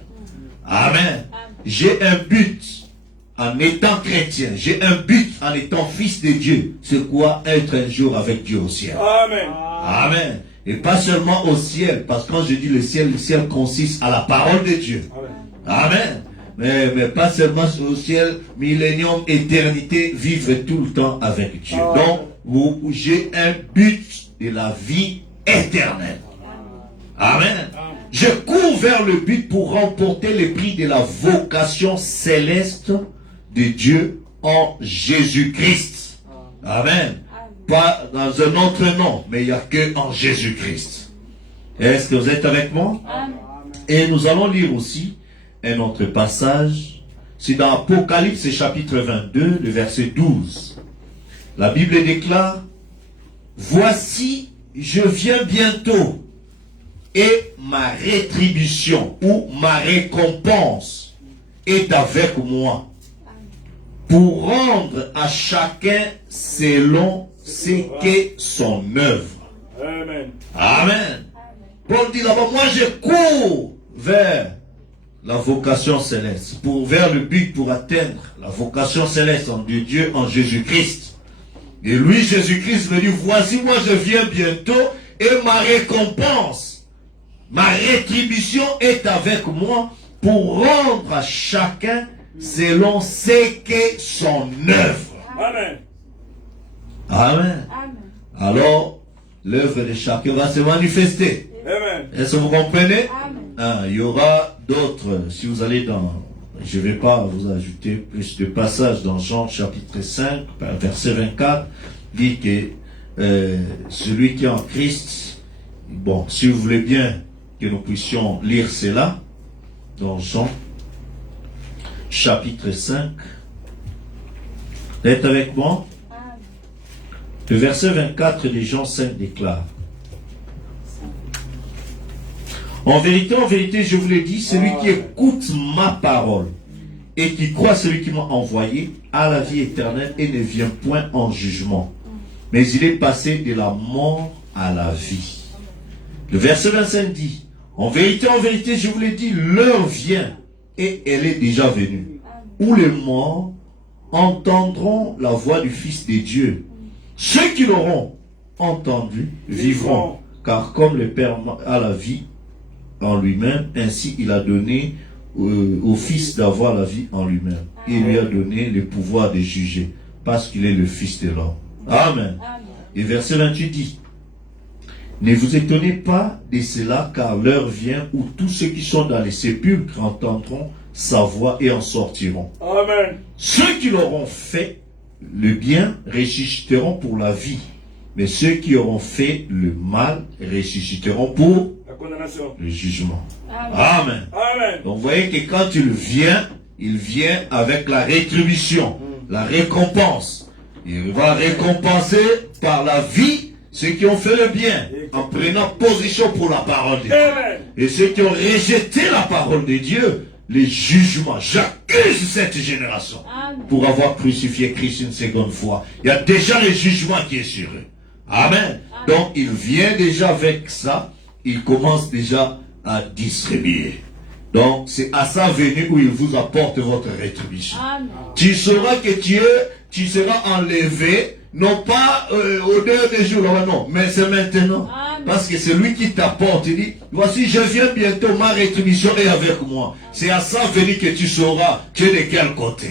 Amen. J'ai un but en étant chrétien. J'ai un but en étant fils de Dieu. C'est quoi? Être un jour avec Dieu au ciel. Amen. Amen. Et pas seulement au ciel, parce que quand je dis le ciel consiste à la parole de Dieu. Amen. Mais pas seulement au ciel, millénium, éternité, vivre tout le temps avec Dieu. Donc, j'ai un but de la vie éternelle. Amen. Je cours vers le but pour remporter le prix de la vocation céleste de Dieu en Jésus-Christ. Amen. Pas dans un autre nom, mais il n'y a que en Jésus-Christ. Est-ce que vous êtes avec moi? Amen. Et nous allons lire aussi un autre passage. C'est dans Apocalypse chapitre 22, le verset 12. La Bible déclare: voici, je viens bientôt. et ma rétribution ou ma récompense est avec moi pour rendre à chacun selon ce qu'est son œuvre. Amen. Amen. Paul dit là-bas, moi je cours vers la vocation céleste, vers le but, pour atteindre la vocation céleste en Dieu, en Jésus-Christ. Et lui, Jésus-Christ me dit, voici moi je viens bientôt et ma récompense, ma rétribution est avec moi pour rendre à chacun selon ce qu'est son œuvre. Amen. Amen. Alors, l'œuvre de chacun va se manifester. Amen. Est-ce que vous comprenez? Il y aura d'autres, si vous allez dans, je ne vais pas vous ajouter plus de passages dans Jean chapitre 5, verset 24, dit que celui qui est en Christ, bon, si vous voulez bien que nous puissions lire cela, dans Jean chapitre 5, vous êtes avec moi? Le verset 24 de Jean 5 déclare: en vérité, je vous l'ai dit, celui qui écoute ma parole et qui croit celui qui m'a envoyé a la vie éternelle et ne vient point en jugement, mais il est passé de la mort à la vie. Le verset 25 dit: en vérité, je vous l'ai dit, l'heure vient et elle est déjà venue, où les morts entendront la voix du Fils de Dieu. Ceux qui l'auront entendu vivront, car comme le Père a la vie en lui-même, ainsi il a donné au Fils d'avoir la vie en lui-même. Il lui a donné le pouvoir de juger, parce qu'il est le Fils de l'homme. Amen. Et verset 28 dit: ne vous étonnez pas de cela, car l'heure vient où tous ceux qui sont dans les sépulcres entendront sa voix et en sortiront. Amen. Ceux qui l'auront fait le bien ressusciteront pour la vie, mais ceux qui auront fait le mal ressusciteront pour La condamnation. le jugement. Amen. Amen. Donc vous voyez que quand il vient avec la rétribution, la récompense. Il va récompenser par la vie ceux qui ont fait le bien, en prenant position pour la parole de Dieu. Amen. Et ceux qui ont rejeté la parole de Dieu, les jugements. J'accuse cette génération pour avoir crucifié Christ une seconde fois. Il y a déjà le jugement qui est sur eux. Amen. Donc il vient déjà avec ça, il commence déjà à distribuer. Donc c'est à sa venue où il vous apporte votre rétribution. Tu sauras que tu seras enlevé, non pas au dernier jour, non, mais c'est maintenant. Parce que c'est lui qui t'apporte, il dit, voici je viens bientôt, ma rétribution est avec moi. C'est à sa venue que tu sauras tu es de quel côté.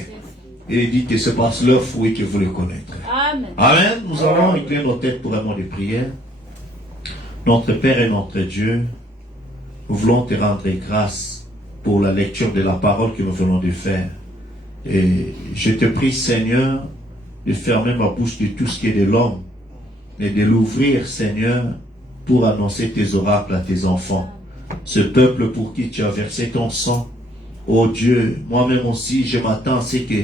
Et il dit que c'est par leurs fruits que vous les connaîtrez. Amen. Amen. Nous allons incliner nos têtes pour un moment de prière. Notre Père et notre Dieu, nous voulons te rendre grâce pour la lecture de la parole que nous venons de faire. Et je te prie, Seigneur, de fermer ma bouche de tout ce qui est de l'homme, et de l'ouvrir, Seigneur, pour annoncer tes oracles à tes enfants. Ce peuple pour qui tu as versé ton sang, oh Dieu, moi-même aussi, je m'attends à ce que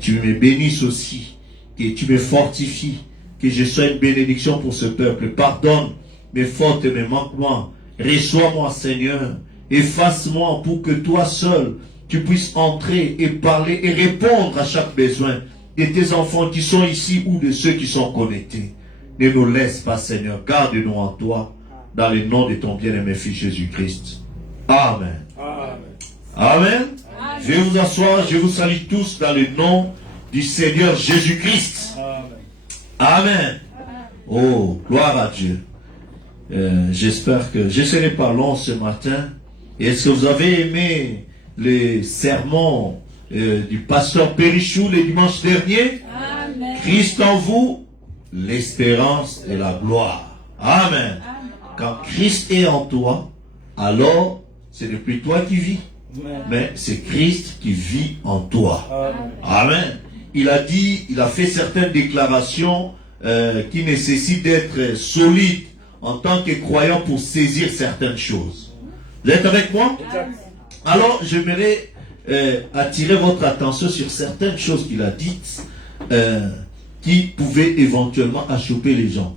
tu me bénisses aussi, que tu me fortifies, que je sois une bénédiction pour ce peuple. Pardonne mes fautes et mes manquements. Reçois-moi, Seigneur. Efface-moi pour que toi seul, tu puisses entrer et parler et répondre à chaque besoin de tes enfants qui sont ici ou de ceux qui sont connectés. Ne nous laisse pas, Seigneur. Garde-nous en toi, dans le nom de ton bien-aimé Fils Jésus-Christ. Amen. Amen. Amen. Je vais vous asseoir, je vous salue tous dans le nom du Seigneur Jésus-Christ. Amen. Oh, gloire à Dieu. J'espère que je ne serai pas long ce matin. Est-ce que vous avez aimé les sermons du pasteur Périchou le dimanche dernier? Amen. Christ en vous, l'espérance et la gloire. Amen. Quand Christ est en toi, alors ce n'est plus toi qui vis, mais c'est Christ qui vit en toi. Amen. Il a dit, il a fait certaines déclarations qui nécessitent d'être solides en tant que croyant pour saisir certaines choses. Vous êtes avec moi? Alors, j'aimerais attirer votre attention sur certaines choses qu'il a dites qui pouvaient éventuellement achoper les gens.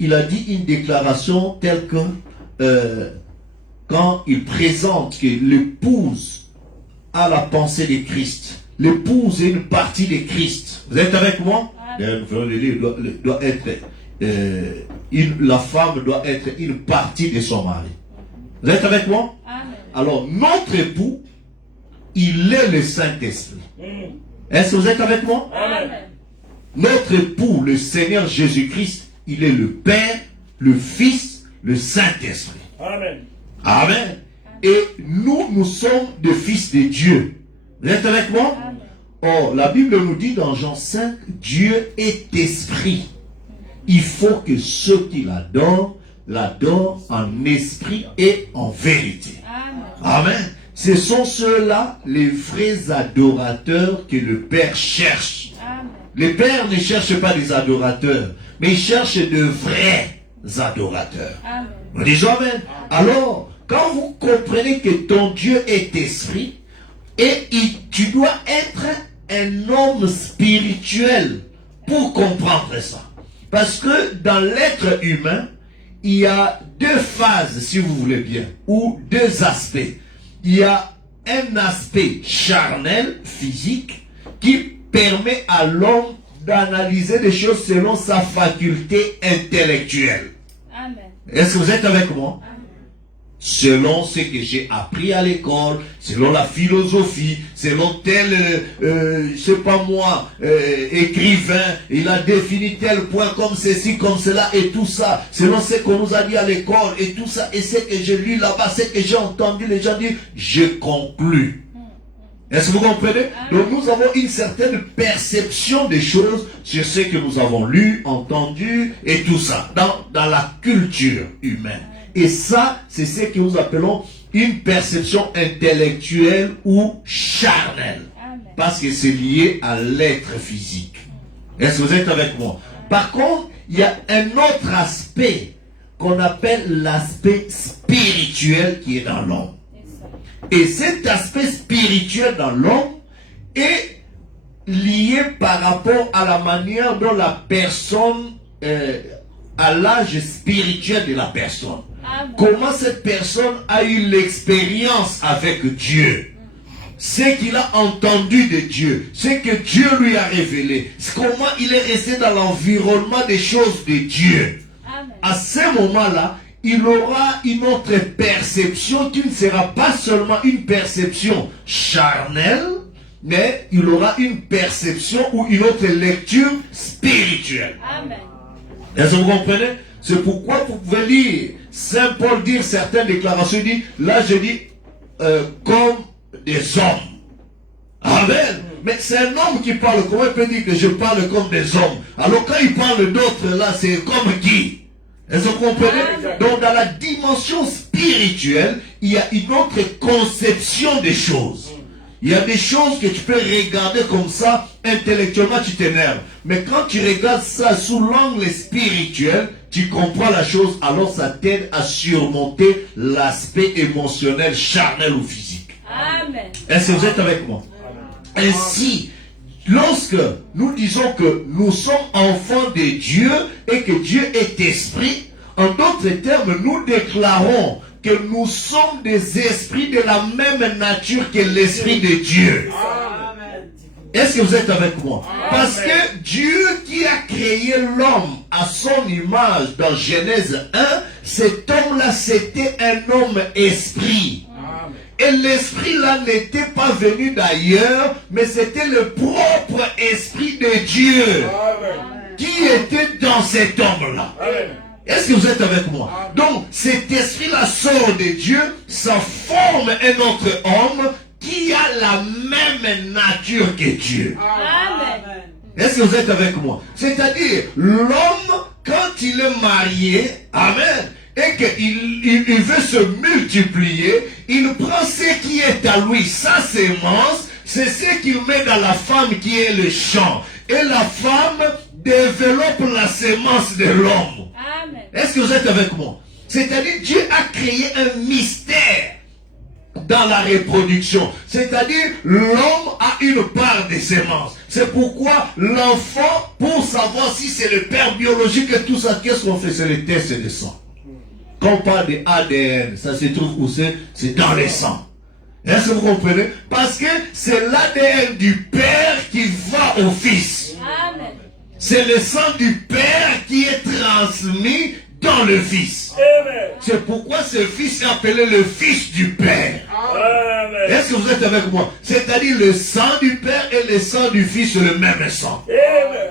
Il a dit une déclaration telle que quand il présente que l'épouse a la pensée de Christ, l'épouse est une partie de Christ. Vous êtes avec moi? La femme doit être une partie de son mari. Vous êtes avec moi? Amen. Alors, notre époux, il est le Saint-Esprit. Est-ce que vous êtes avec moi? Amen. Notre époux, le Seigneur Jésus-Christ, il est le Père, le Fils, le Saint-Esprit. Amen. Amen. Et nous sommes des fils de Dieu. Vous êtes avec moi? Amen. Or, la Bible nous dit dans Jean 5, Dieu est esprit. Il faut que ceux qui l'adorent en esprit et en vérité. Amen. Amen. Ce sont ceux-là, les vrais adorateurs que le Père cherche. Amen. Le Père ne cherche pas des adorateurs, mais il cherche de vrais adorateurs. Amen. Nous disons Amen. Alors, quand vous comprenez que ton Dieu est esprit, et tu dois être un homme spirituel pour comprendre ça. Parce que dans l'être humain, il y a deux phases, si vous voulez bien, ou deux aspects. Il y a un aspect charnel, physique, qui permet à l'homme d'analyser les choses selon sa faculté intellectuelle. Amen. Est-ce que vous êtes avec moi? Selon ce que j'ai appris à l'école, selon la philosophie, selon tel, je sais pas moi, écrivain, il a défini tel point comme ceci, comme cela, et tout ça, selon ce qu'on nous a dit à l'école, et tout ça, et ce que je lis là-bas, ce que j'ai entendu les gens dire, je conclus. Est-ce que vous comprenez? Donc nous avons une certaine perception des choses sur ce que nous avons lu, entendu, et tout ça, dans la culture humaine. Et ça, c'est ce que nous appelons une perception intellectuelle ou charnelle. Amen. Parce que c'est lié à l'être physique. Est-ce que vous êtes avec moi? Par contre, il y a un autre aspect qu'on appelle l'aspect spirituel qui est dans l'homme. Et cet aspect spirituel dans l'homme est lié par rapport à la manière dont la personne, à l'âge spirituel de la personne. Amen. Comment cette personne a eu l'expérience avec Dieu. Ce qu'il a entendu de Dieu. Ce que Dieu lui a révélé. Comment il est resté dans l'environnement des choses de Dieu. Amen. À ce moment-là, il aura une autre perception qui ne sera pas seulement une perception charnelle, mais il aura une perception ou une autre lecture spirituelle. Amen. Est-ce que vous comprenez? C'est pourquoi vous pouvez lire Saint Paul dire certaines déclarations. Il dit, là je dis comme des hommes. Amen. Mais c'est un homme qui parle. Comment il peut dire que je parle comme des hommes? Alors quand il parle d'autres là, c'est comme qui? Est-ce que vous comprenez? Donc dans la dimension spirituelle, il y a une autre conception des choses. Il y a des choses que tu peux regarder comme ça, intellectuellement tu t'énerves. Mais quand tu regardes ça sous l'angle spirituel, tu comprends la chose, alors ça t'aide à surmonter l'aspect émotionnel, charnel ou physique. Amen. Est-ce que vous êtes avec moi? Ainsi, lorsque nous disons que nous sommes enfants de Dieu et que Dieu est esprit, en d'autres termes, nous déclarons que nous sommes des esprits de la même nature que l'esprit de Dieu. Est-ce que vous êtes avec moi? Parce que Dieu qui a créé l'homme à son image dans Genèse 1, cet homme-là c'était un homme esprit. Et l'esprit là n'était pas venu d'ailleurs, mais c'était le propre esprit de Dieu qui était dans cet homme-là. Est-ce que vous êtes avec moi? Donc cet esprit-là sort de Dieu, ça forme un autre homme qui a la même nature que Dieu. Amen. Est-ce que vous êtes avec moi? C'est-à-dire, l'homme, quand il est marié, amen, et qu'il veut se multiplier, il prend ce qui est à lui, sa sémence, c'est ce qu'il met dans la femme qui est le champ. Et la femme développe la sémence de l'homme. Amen. Est-ce que vous êtes avec moi? C'est-à-dire, Dieu a créé un mystère dans la reproduction. C'est-à-dire, l'homme a une part de sémence. C'est pourquoi l'enfant, pour savoir si c'est le père biologique et tout ça, qu'est-ce qu'on fait? C'est le test de sang. Quand on parle de ADN, ça se trouve où c'est dans le sang. Est-ce que vous comprenez? Parce que c'est l'ADN du Père qui va au Fils. Amen. C'est le sang du Père qui est transmis dans le Fils. C'est pourquoi ce Fils est appelé le Fils du Père. Est-ce que vous êtes avec moi? C'est-à-dire le sang du Père et le sang du Fils, c'est le même sang.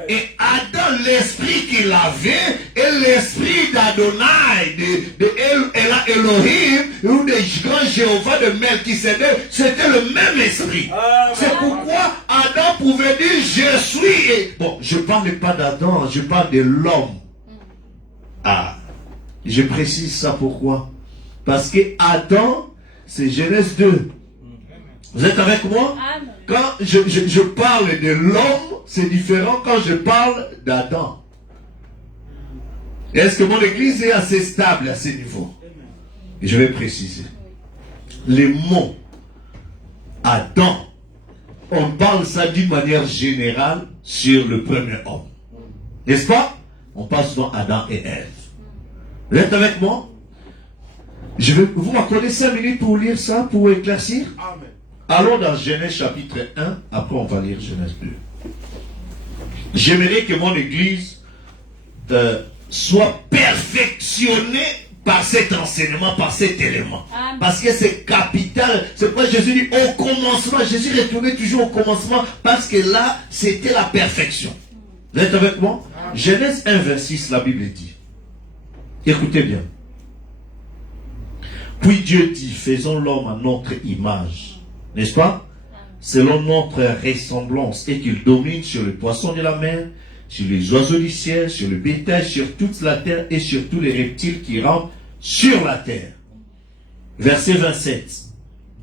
Et Adam, l'esprit qu'il avait, et l'esprit d'Adonai, de Elohim, ou de grand Jéhovah de Melchisedec, c'était le même esprit. C'est pourquoi Adam pouvait dire, je suis. Bon, je ne parle pas d'Adam, je parle de l'homme. Ah, je précise ça pourquoi? Parce que Adam, c'est Genèse 2. Vous êtes avec moi? Amen. Quand je parle de l'homme, c'est différent quand je parle d'Adam. Est-ce que mon église est assez stable à ce niveau? Et je vais préciser. Les mots Adam, on parle ça d'une manière générale sur le premier homme. N'est-ce pas? On parle souvent Adam et Ève. Vous êtes avec moi? Vous m'accordez 5 minutes pour lire ça, pour éclaircir? Amen. Allons dans Genèse chapitre 1, après on va lire Genèse 2. J'aimerais que mon église soit perfectionnée par cet enseignement, par cet élément. Amen. Parce que c'est capital. C'est pourquoi Jésus dit au commencement. Jésus retournait toujours au commencement parce que là, c'était la perfection. Vous êtes avec moi? Amen. Genèse 1, 26, la Bible dit. Écoutez bien. Puis Dieu dit, faisons l'homme à notre image. N'est-ce pas? Selon notre ressemblance, et qu'il domine sur les poissons de la mer, sur les oiseaux du ciel, sur le bétail, sur toute la terre et sur tous les reptiles qui rampent sur la terre. Verset 27.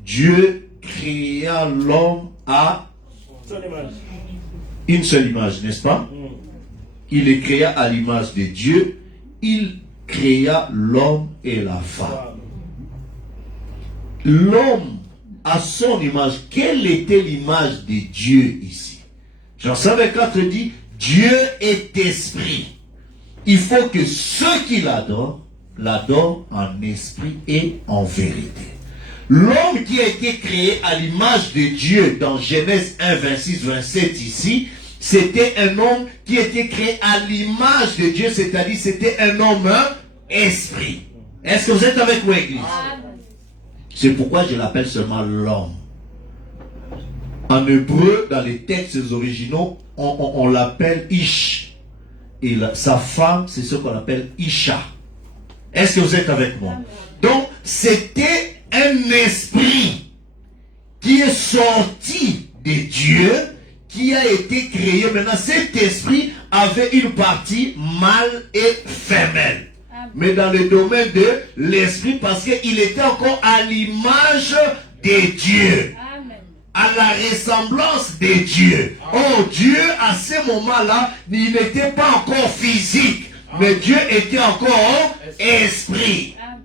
Dieu créa l'homme à une seule image, n'est-ce pas? Il les créa à l'image de Dieu. Il créa l'homme et la femme. L'homme à son image. Quelle était l'image de Dieu ici? Jean 5,4 dit, Dieu est esprit. Il faut que ceux qui l'adorent, l'adorent en esprit et en vérité. L'homme qui a été créé à l'image de Dieu dans Genèse 1, 26, 27 ici, c'était un homme qui a été créé à l'image de Dieu, c'est-à-dire c'était un homme esprit. Est-ce que vous êtes avec moi, Église? C'est pourquoi je l'appelle seulement l'homme. En hébreu, dans les textes originaux, on l'appelle Ish. Et sa femme, c'est ce qu'on appelle Isha. Est-ce que vous êtes avec moi? Donc, c'était un esprit qui est sorti de Dieu, qui a été créé. Maintenant, cet esprit avait une partie mâle et femelle. Mais dans le domaine de l'esprit, parce qu'il était encore à l'image de Dieu. Amen. À la ressemblance de Dieu. Oh, Dieu, à ce moment-là, il n'était pas encore physique, mais Dieu était encore esprit. Amen.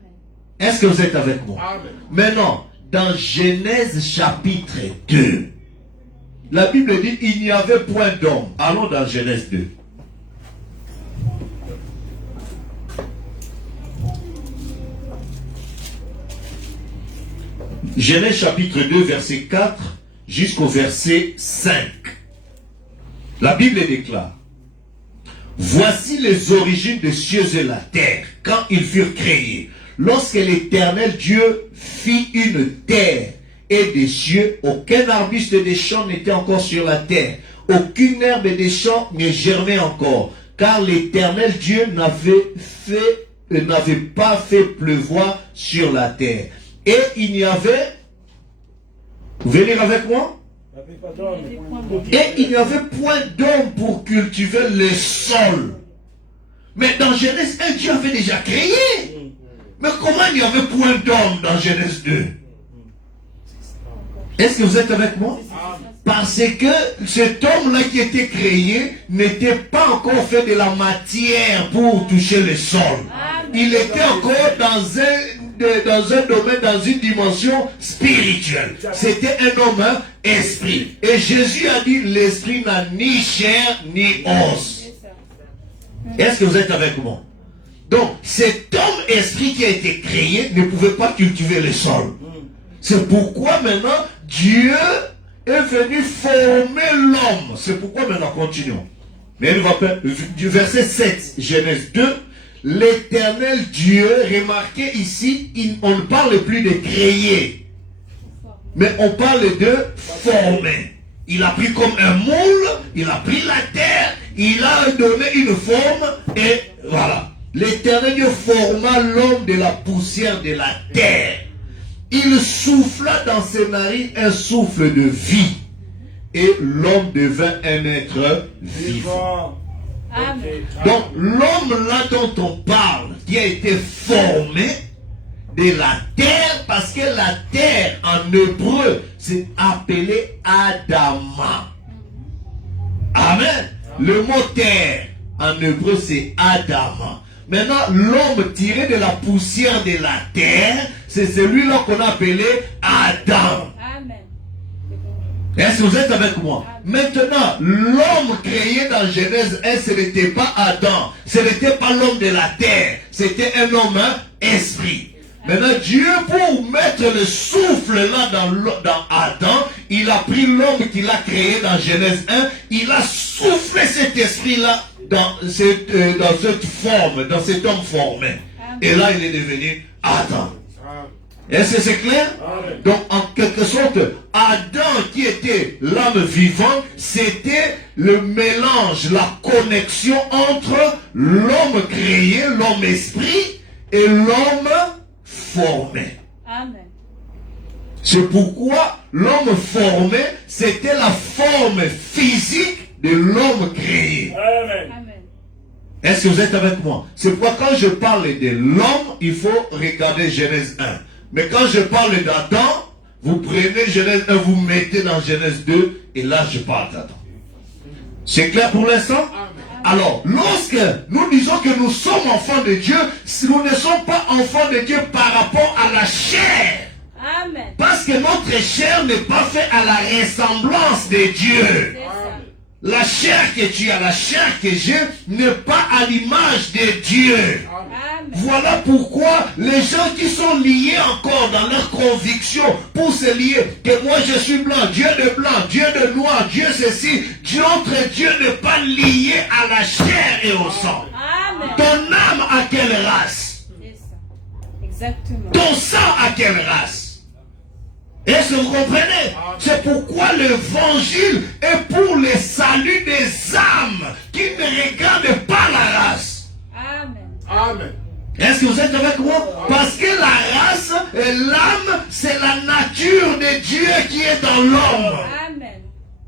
Est-ce que vous êtes avec moi? Amen. Maintenant, dans Genèse chapitre 2, la Bible dit il n'y avait point d'homme. Allons dans Genèse 2. Genèse chapitre 2, verset 4 jusqu'au verset 5. La Bible déclare: voici les origines des cieux et la terre, quand ils furent créés. Lorsque l'Éternel Dieu fit une terre et des cieux, aucun arbuste des champs n'était encore sur la terre, aucune herbe des champs ne germait encore, car l'Éternel Dieu n'avait pas fait pleuvoir sur la terre. Et il n'y avait, vous venez lire avec moi? Et il n'y avait point d'homme pour cultiver le sol. Mais dans Genèse 1, Dieu avait déjà créé. Mais comment il n'y avait point d'homme dans Genèse 2? Est-ce que vous êtes avec moi? Parce que cet homme-là qui était créé n'était pas encore fait de la matière pour toucher le sol. Il était encore dans un domaine, dans une dimension spirituelle. C'était un homme esprit. Et Jésus a dit, l'esprit n'a ni chair ni os. Est-ce que vous êtes avec moi? Donc, cet homme esprit qui a été créé ne pouvait pas cultiver le sol. C'est pourquoi maintenant, Dieu est venu former l'homme. C'est pourquoi maintenant, continuons. Mais il va du verset 7, Genèse 2, l'Éternel Dieu, remarquez ici, on ne parle plus de créer, mais on parle de former. Il a pris comme un moule, il a pris la terre, il a donné une forme, et voilà. L'Éternel Dieu forma l'homme de la poussière de la terre. Il souffla dans ses narines un souffle de vie. Et l'homme devint un être vivant. Amen. Donc l'homme là dont on parle, qui a été formé de la terre, parce que la terre en hébreu, c'est appelé Adama. Amen. Le mot terre en hébreu, c'est Adama. Maintenant, l'homme tiré de la poussière de la terre, c'est celui-là qu'on a appelé Adam. Amen. Est-ce que vous êtes avec moi? Maintenant, l'homme créé dans Genèse 1, ce n'était pas Adam. Ce n'était pas l'homme de la terre. C'était un homme esprit. Maintenant, Dieu, pour mettre le souffle là dans Adam, il a pris l'homme qu'il a créé dans Genèse 1, il a soufflé cet esprit-là dans cette forme, dans cet homme formé. Et là, il est devenu Adam. Est-ce que c'est clair? Donc, en quelque sorte, Adam, qui était l'âme vivante, c'était le mélange, la connexion entre l'homme créé, l'homme esprit, et l'homme formé. Amen. C'est pourquoi l'homme formé, c'était la forme physique de l'homme créé. Amen. Est-ce que vous êtes avec moi? C'est pourquoi quand je parle de l'homme, il faut regarder Genèse 1. Mais quand je parle d'Adam, vous prenez Genèse 1, vous mettez dans Genèse 2, et là je parle d'Adam. C'est clair pour l'instant? Alors, lorsque nous disons que nous sommes enfants de Dieu, nous ne sommes pas enfants de Dieu par rapport à la chair. Amen. Parce que notre chair n'est pas faite à la ressemblance de Dieu. C'est ça. La chair que tu as, la chair que j'ai, n'est pas à l'image de Dieu. Amen. Voilà pourquoi les gens qui sont liés encore dans leurs convictions, pour se lier, que moi je suis blanc, Dieu de blanc, Dieu de noir, Dieu ceci, notre Dieu n'est pas lié à la chair et au sang. Amen. Ton âme à quelle race? C'est ça. Exactement. Ton sang à quelle race? Est-ce que vous comprenez? C'est pourquoi l'évangile est pour le salut des âmes qui ne regardent pas la race. Amen. Est-ce que vous êtes avec moi? Parce que la race et l'âme, c'est la nature de Dieu qui est dans l'homme. Amen.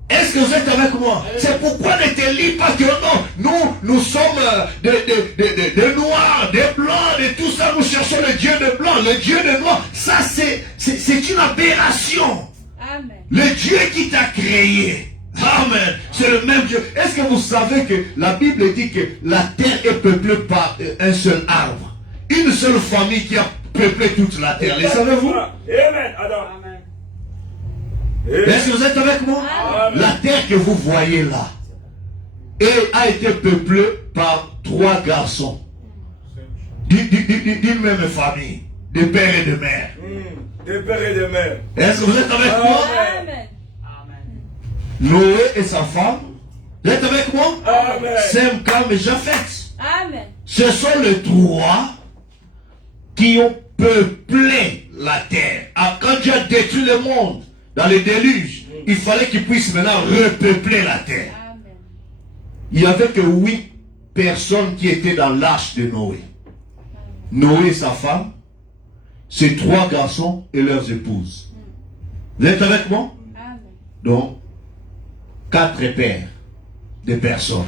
Est-ce que vous êtes avec moi? C'est pourquoi ne te lis pas que non, nous sommes des noirs, des blancs, de tout ça, nous cherchons le Dieu de blanc, le Dieu de noir. Ça, c'est une aberration. Amen. Le Dieu qui t'a créé. Amen. C'est le même Dieu. Est-ce que vous savez que la Bible dit que la terre est peuplée par un seul arbre? Une seule famille qui a peuplé toute la terre. Le savez-vous? Amen. Amen. Est-ce que vous êtes avec moi? Amen. La terre que vous voyez là a été peuplée par 3 garçons d'une même famille, de père et de mère. De père et de mère. Est-ce que vous êtes avec moi? Amen. Noé et sa femme. Vous êtes avec moi? Amen. Sem, Cam et Japheth. Amen. Ce sont les 3 qui ont peuplé la terre. Quand Dieu a détruit le monde dans le déluge, il fallait qu'il puisse maintenant repeupler la terre. Amen. Il n'y avait que 8 personnes qui étaient dans l'arche de Noé. Noé et sa femme, ses 3 garçons et leurs épouses. Vous êtes avec moi? Amen. Donc, 4 pères de personnes.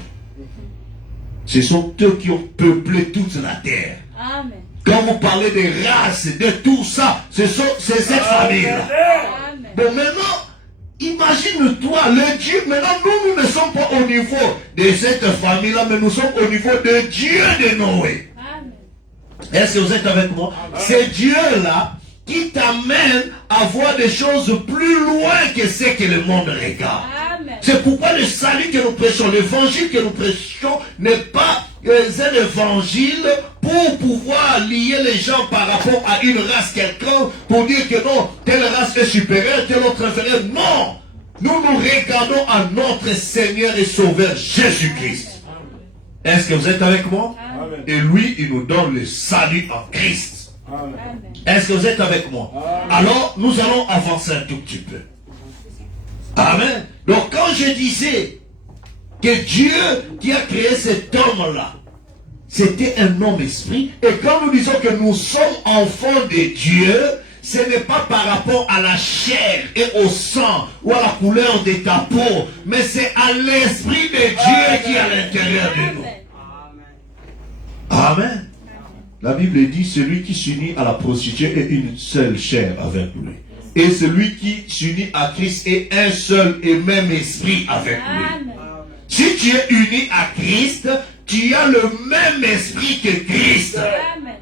Ce sont eux qui ont peuplé toute la terre. Amen. Quand vous parlez des races, de tout ça, c'est cette famille-là. Amen. Bon, maintenant, imagine-toi, le Dieu, maintenant nous ne sommes pas au niveau de cette famille-là, mais nous sommes au niveau de Dieu de Noé. Amen. Est-ce que vous êtes avec moi? C'est Dieu-là qui t'amène à voir des choses plus loin que ce que le monde regarde. Amen. C'est pourquoi le salut que nous prêchons, l'évangile que nous prêchons n'est pas un évangile pour pouvoir lier les gens par rapport à une race quelconque, pour dire que non, telle race est supérieure, telle autre inférieure. Non! Nous nous regardons à notre Seigneur et Sauveur Jésus-Christ. Est-ce que vous êtes avec moi? Amen. Et lui, il nous donne le salut en Christ. Amen. Est-ce que vous êtes avec moi? Alors, nous allons avancer un tout petit peu. Amen. Donc, quand je disais que Dieu qui a créé cet homme-là, c'était un homme esprit, et quand nous disons que nous sommes enfants de Dieu, ce n'est pas par rapport à la chair et au sang ou à la couleur de ta peau, mais c'est à l'esprit de Dieu qui est à l'intérieur de nous. Amen. La Bible dit, celui qui s'unit à la prostituée est une seule chair avec lui. Et celui qui s'unit à Christ est un seul et même esprit avec lui. Si tu es uni à Christ, tu as le même esprit que Christ. Amen.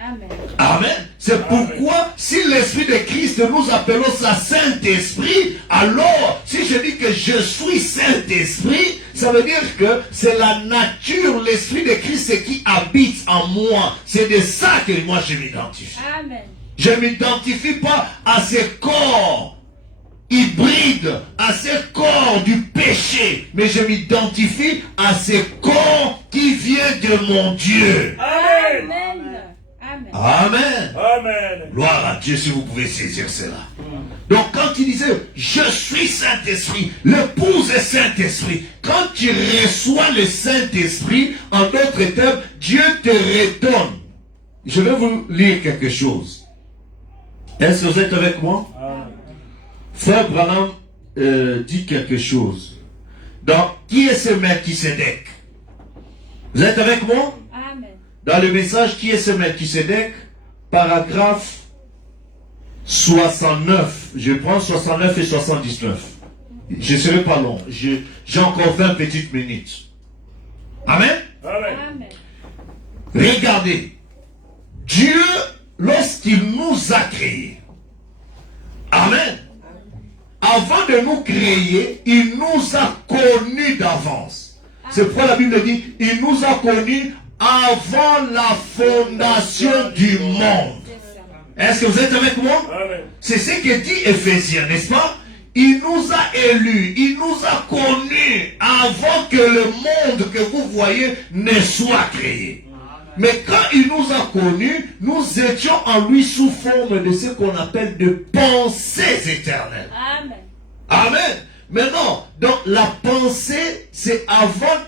Amen. Amen. C'est pourquoi, si l'esprit de Christ, nous appelons ça Saint-Esprit, alors, si je dis que je suis Saint-Esprit, ça veut dire que c'est la nature, l'esprit de Christ qui habite en moi. C'est de ça que moi je m'identifie. Amen. Je ne m'identifie pas à ces corps hybrides, à ces corps du péché, mais je m'identifie à ces corps qui viennent de mon Dieu. Amen. Amen. Amen. Amen. Amen. Gloire à Dieu si vous pouvez saisir cela. Donc quand il disait, je suis Saint-Esprit, l'épouse est Saint-Esprit. Quand tu reçois le Saint-Esprit, en d'autres termes, Dieu te redonne. Je vais vous lire quelque chose. Est-ce que vous êtes avec moi? Frère Branham dit quelque chose. Dans qui est ce Melchisédek? Vous êtes avec moi? Amen. Dans le message, qui est ce Melchisédek? Paragraphe 69. Je prends 69 et 79. Je ne serai pas long. J'ai encore 20 petites minutes. Amen? Amen. Amen. Regardez. Dieu, lorsqu'il nous a créés, Amen, avant de nous créer, il nous a connus d'avance. C'est pourquoi la Bible dit, il nous a connus avant la fondation du monde. Est-ce que vous êtes avec moi? Amen. C'est ce que dit Éphésiens, n'est-ce pas? Il nous a élus, il nous a connus avant que le monde que vous voyez ne soit créé. Mais quand il nous a connus, nous étions en lui sous forme de ce qu'on appelle de pensées éternelles. Amen. Amen. Maintenant, donc la pensée, c'est avant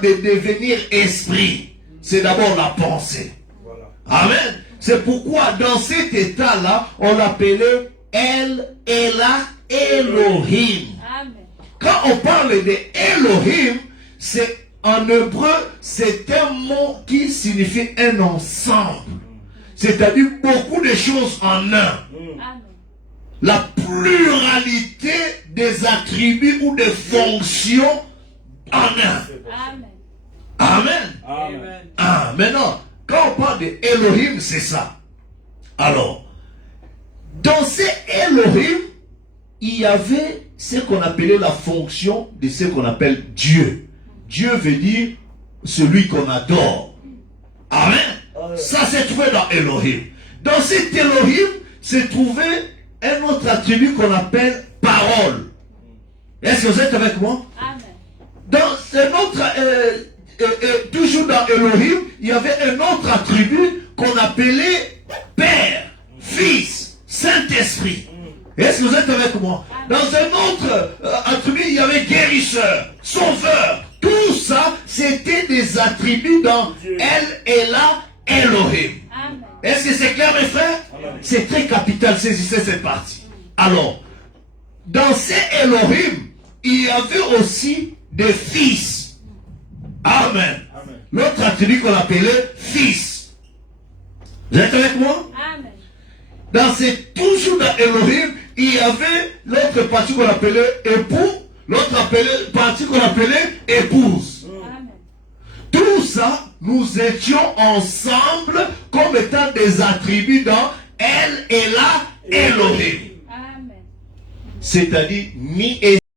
de devenir esprit. C'est d'abord la pensée. Voilà. Amen. C'est pourquoi dans cet état-là, on l'appelait El Ela Elohim. Amen. Quand on parle de Elohim, c'est en hébreu, c'est un mot qui signifie un ensemble. C'est-à-dire beaucoup de choses en un. Amen. La pluralité des attributs ou des fonctions en un. Amen. Amen. Amen. Ah, maintenant, quand on parle de Elohim, c'est ça. Alors, dans ces Elohim, il y avait ce qu'on appelait la fonction de ce qu'on appelle Dieu. Dieu veut dire celui qu'on adore. Amen. Ça s'est trouvé dans Elohim. Dans cet Elohim, s'est trouvé un autre attribut qu'on appelle parole. Est-ce que vous êtes avec moi? Amen. Dans un autre, toujours dans Elohim, il y avait un autre attribut qu'on appelait Père, Fils, Saint-Esprit. Est-ce que vous êtes avec moi? Dans un autre attribut, il y avait guérisseur, sauveur. Tout ça, c'était des attributs dans El Ela Elohim. Amen. Est-ce que c'est clair, mes frères? C'est très capital, saisissez cette partie. Alors, dans ces Elohim, il y avait aussi des fils. Amen. L'autre attribut qu'on appelait fils. Vous êtes avec moi? Amen. Dans toujours dans Elohim, il y avait l'autre partie qu'on appelait époux, l'autre partie qu'on appelait épouse. Amen. Tout ça, nous étions ensemble comme étant des attributs dans El Ela Elohim. Amen. C'est-à-dire ni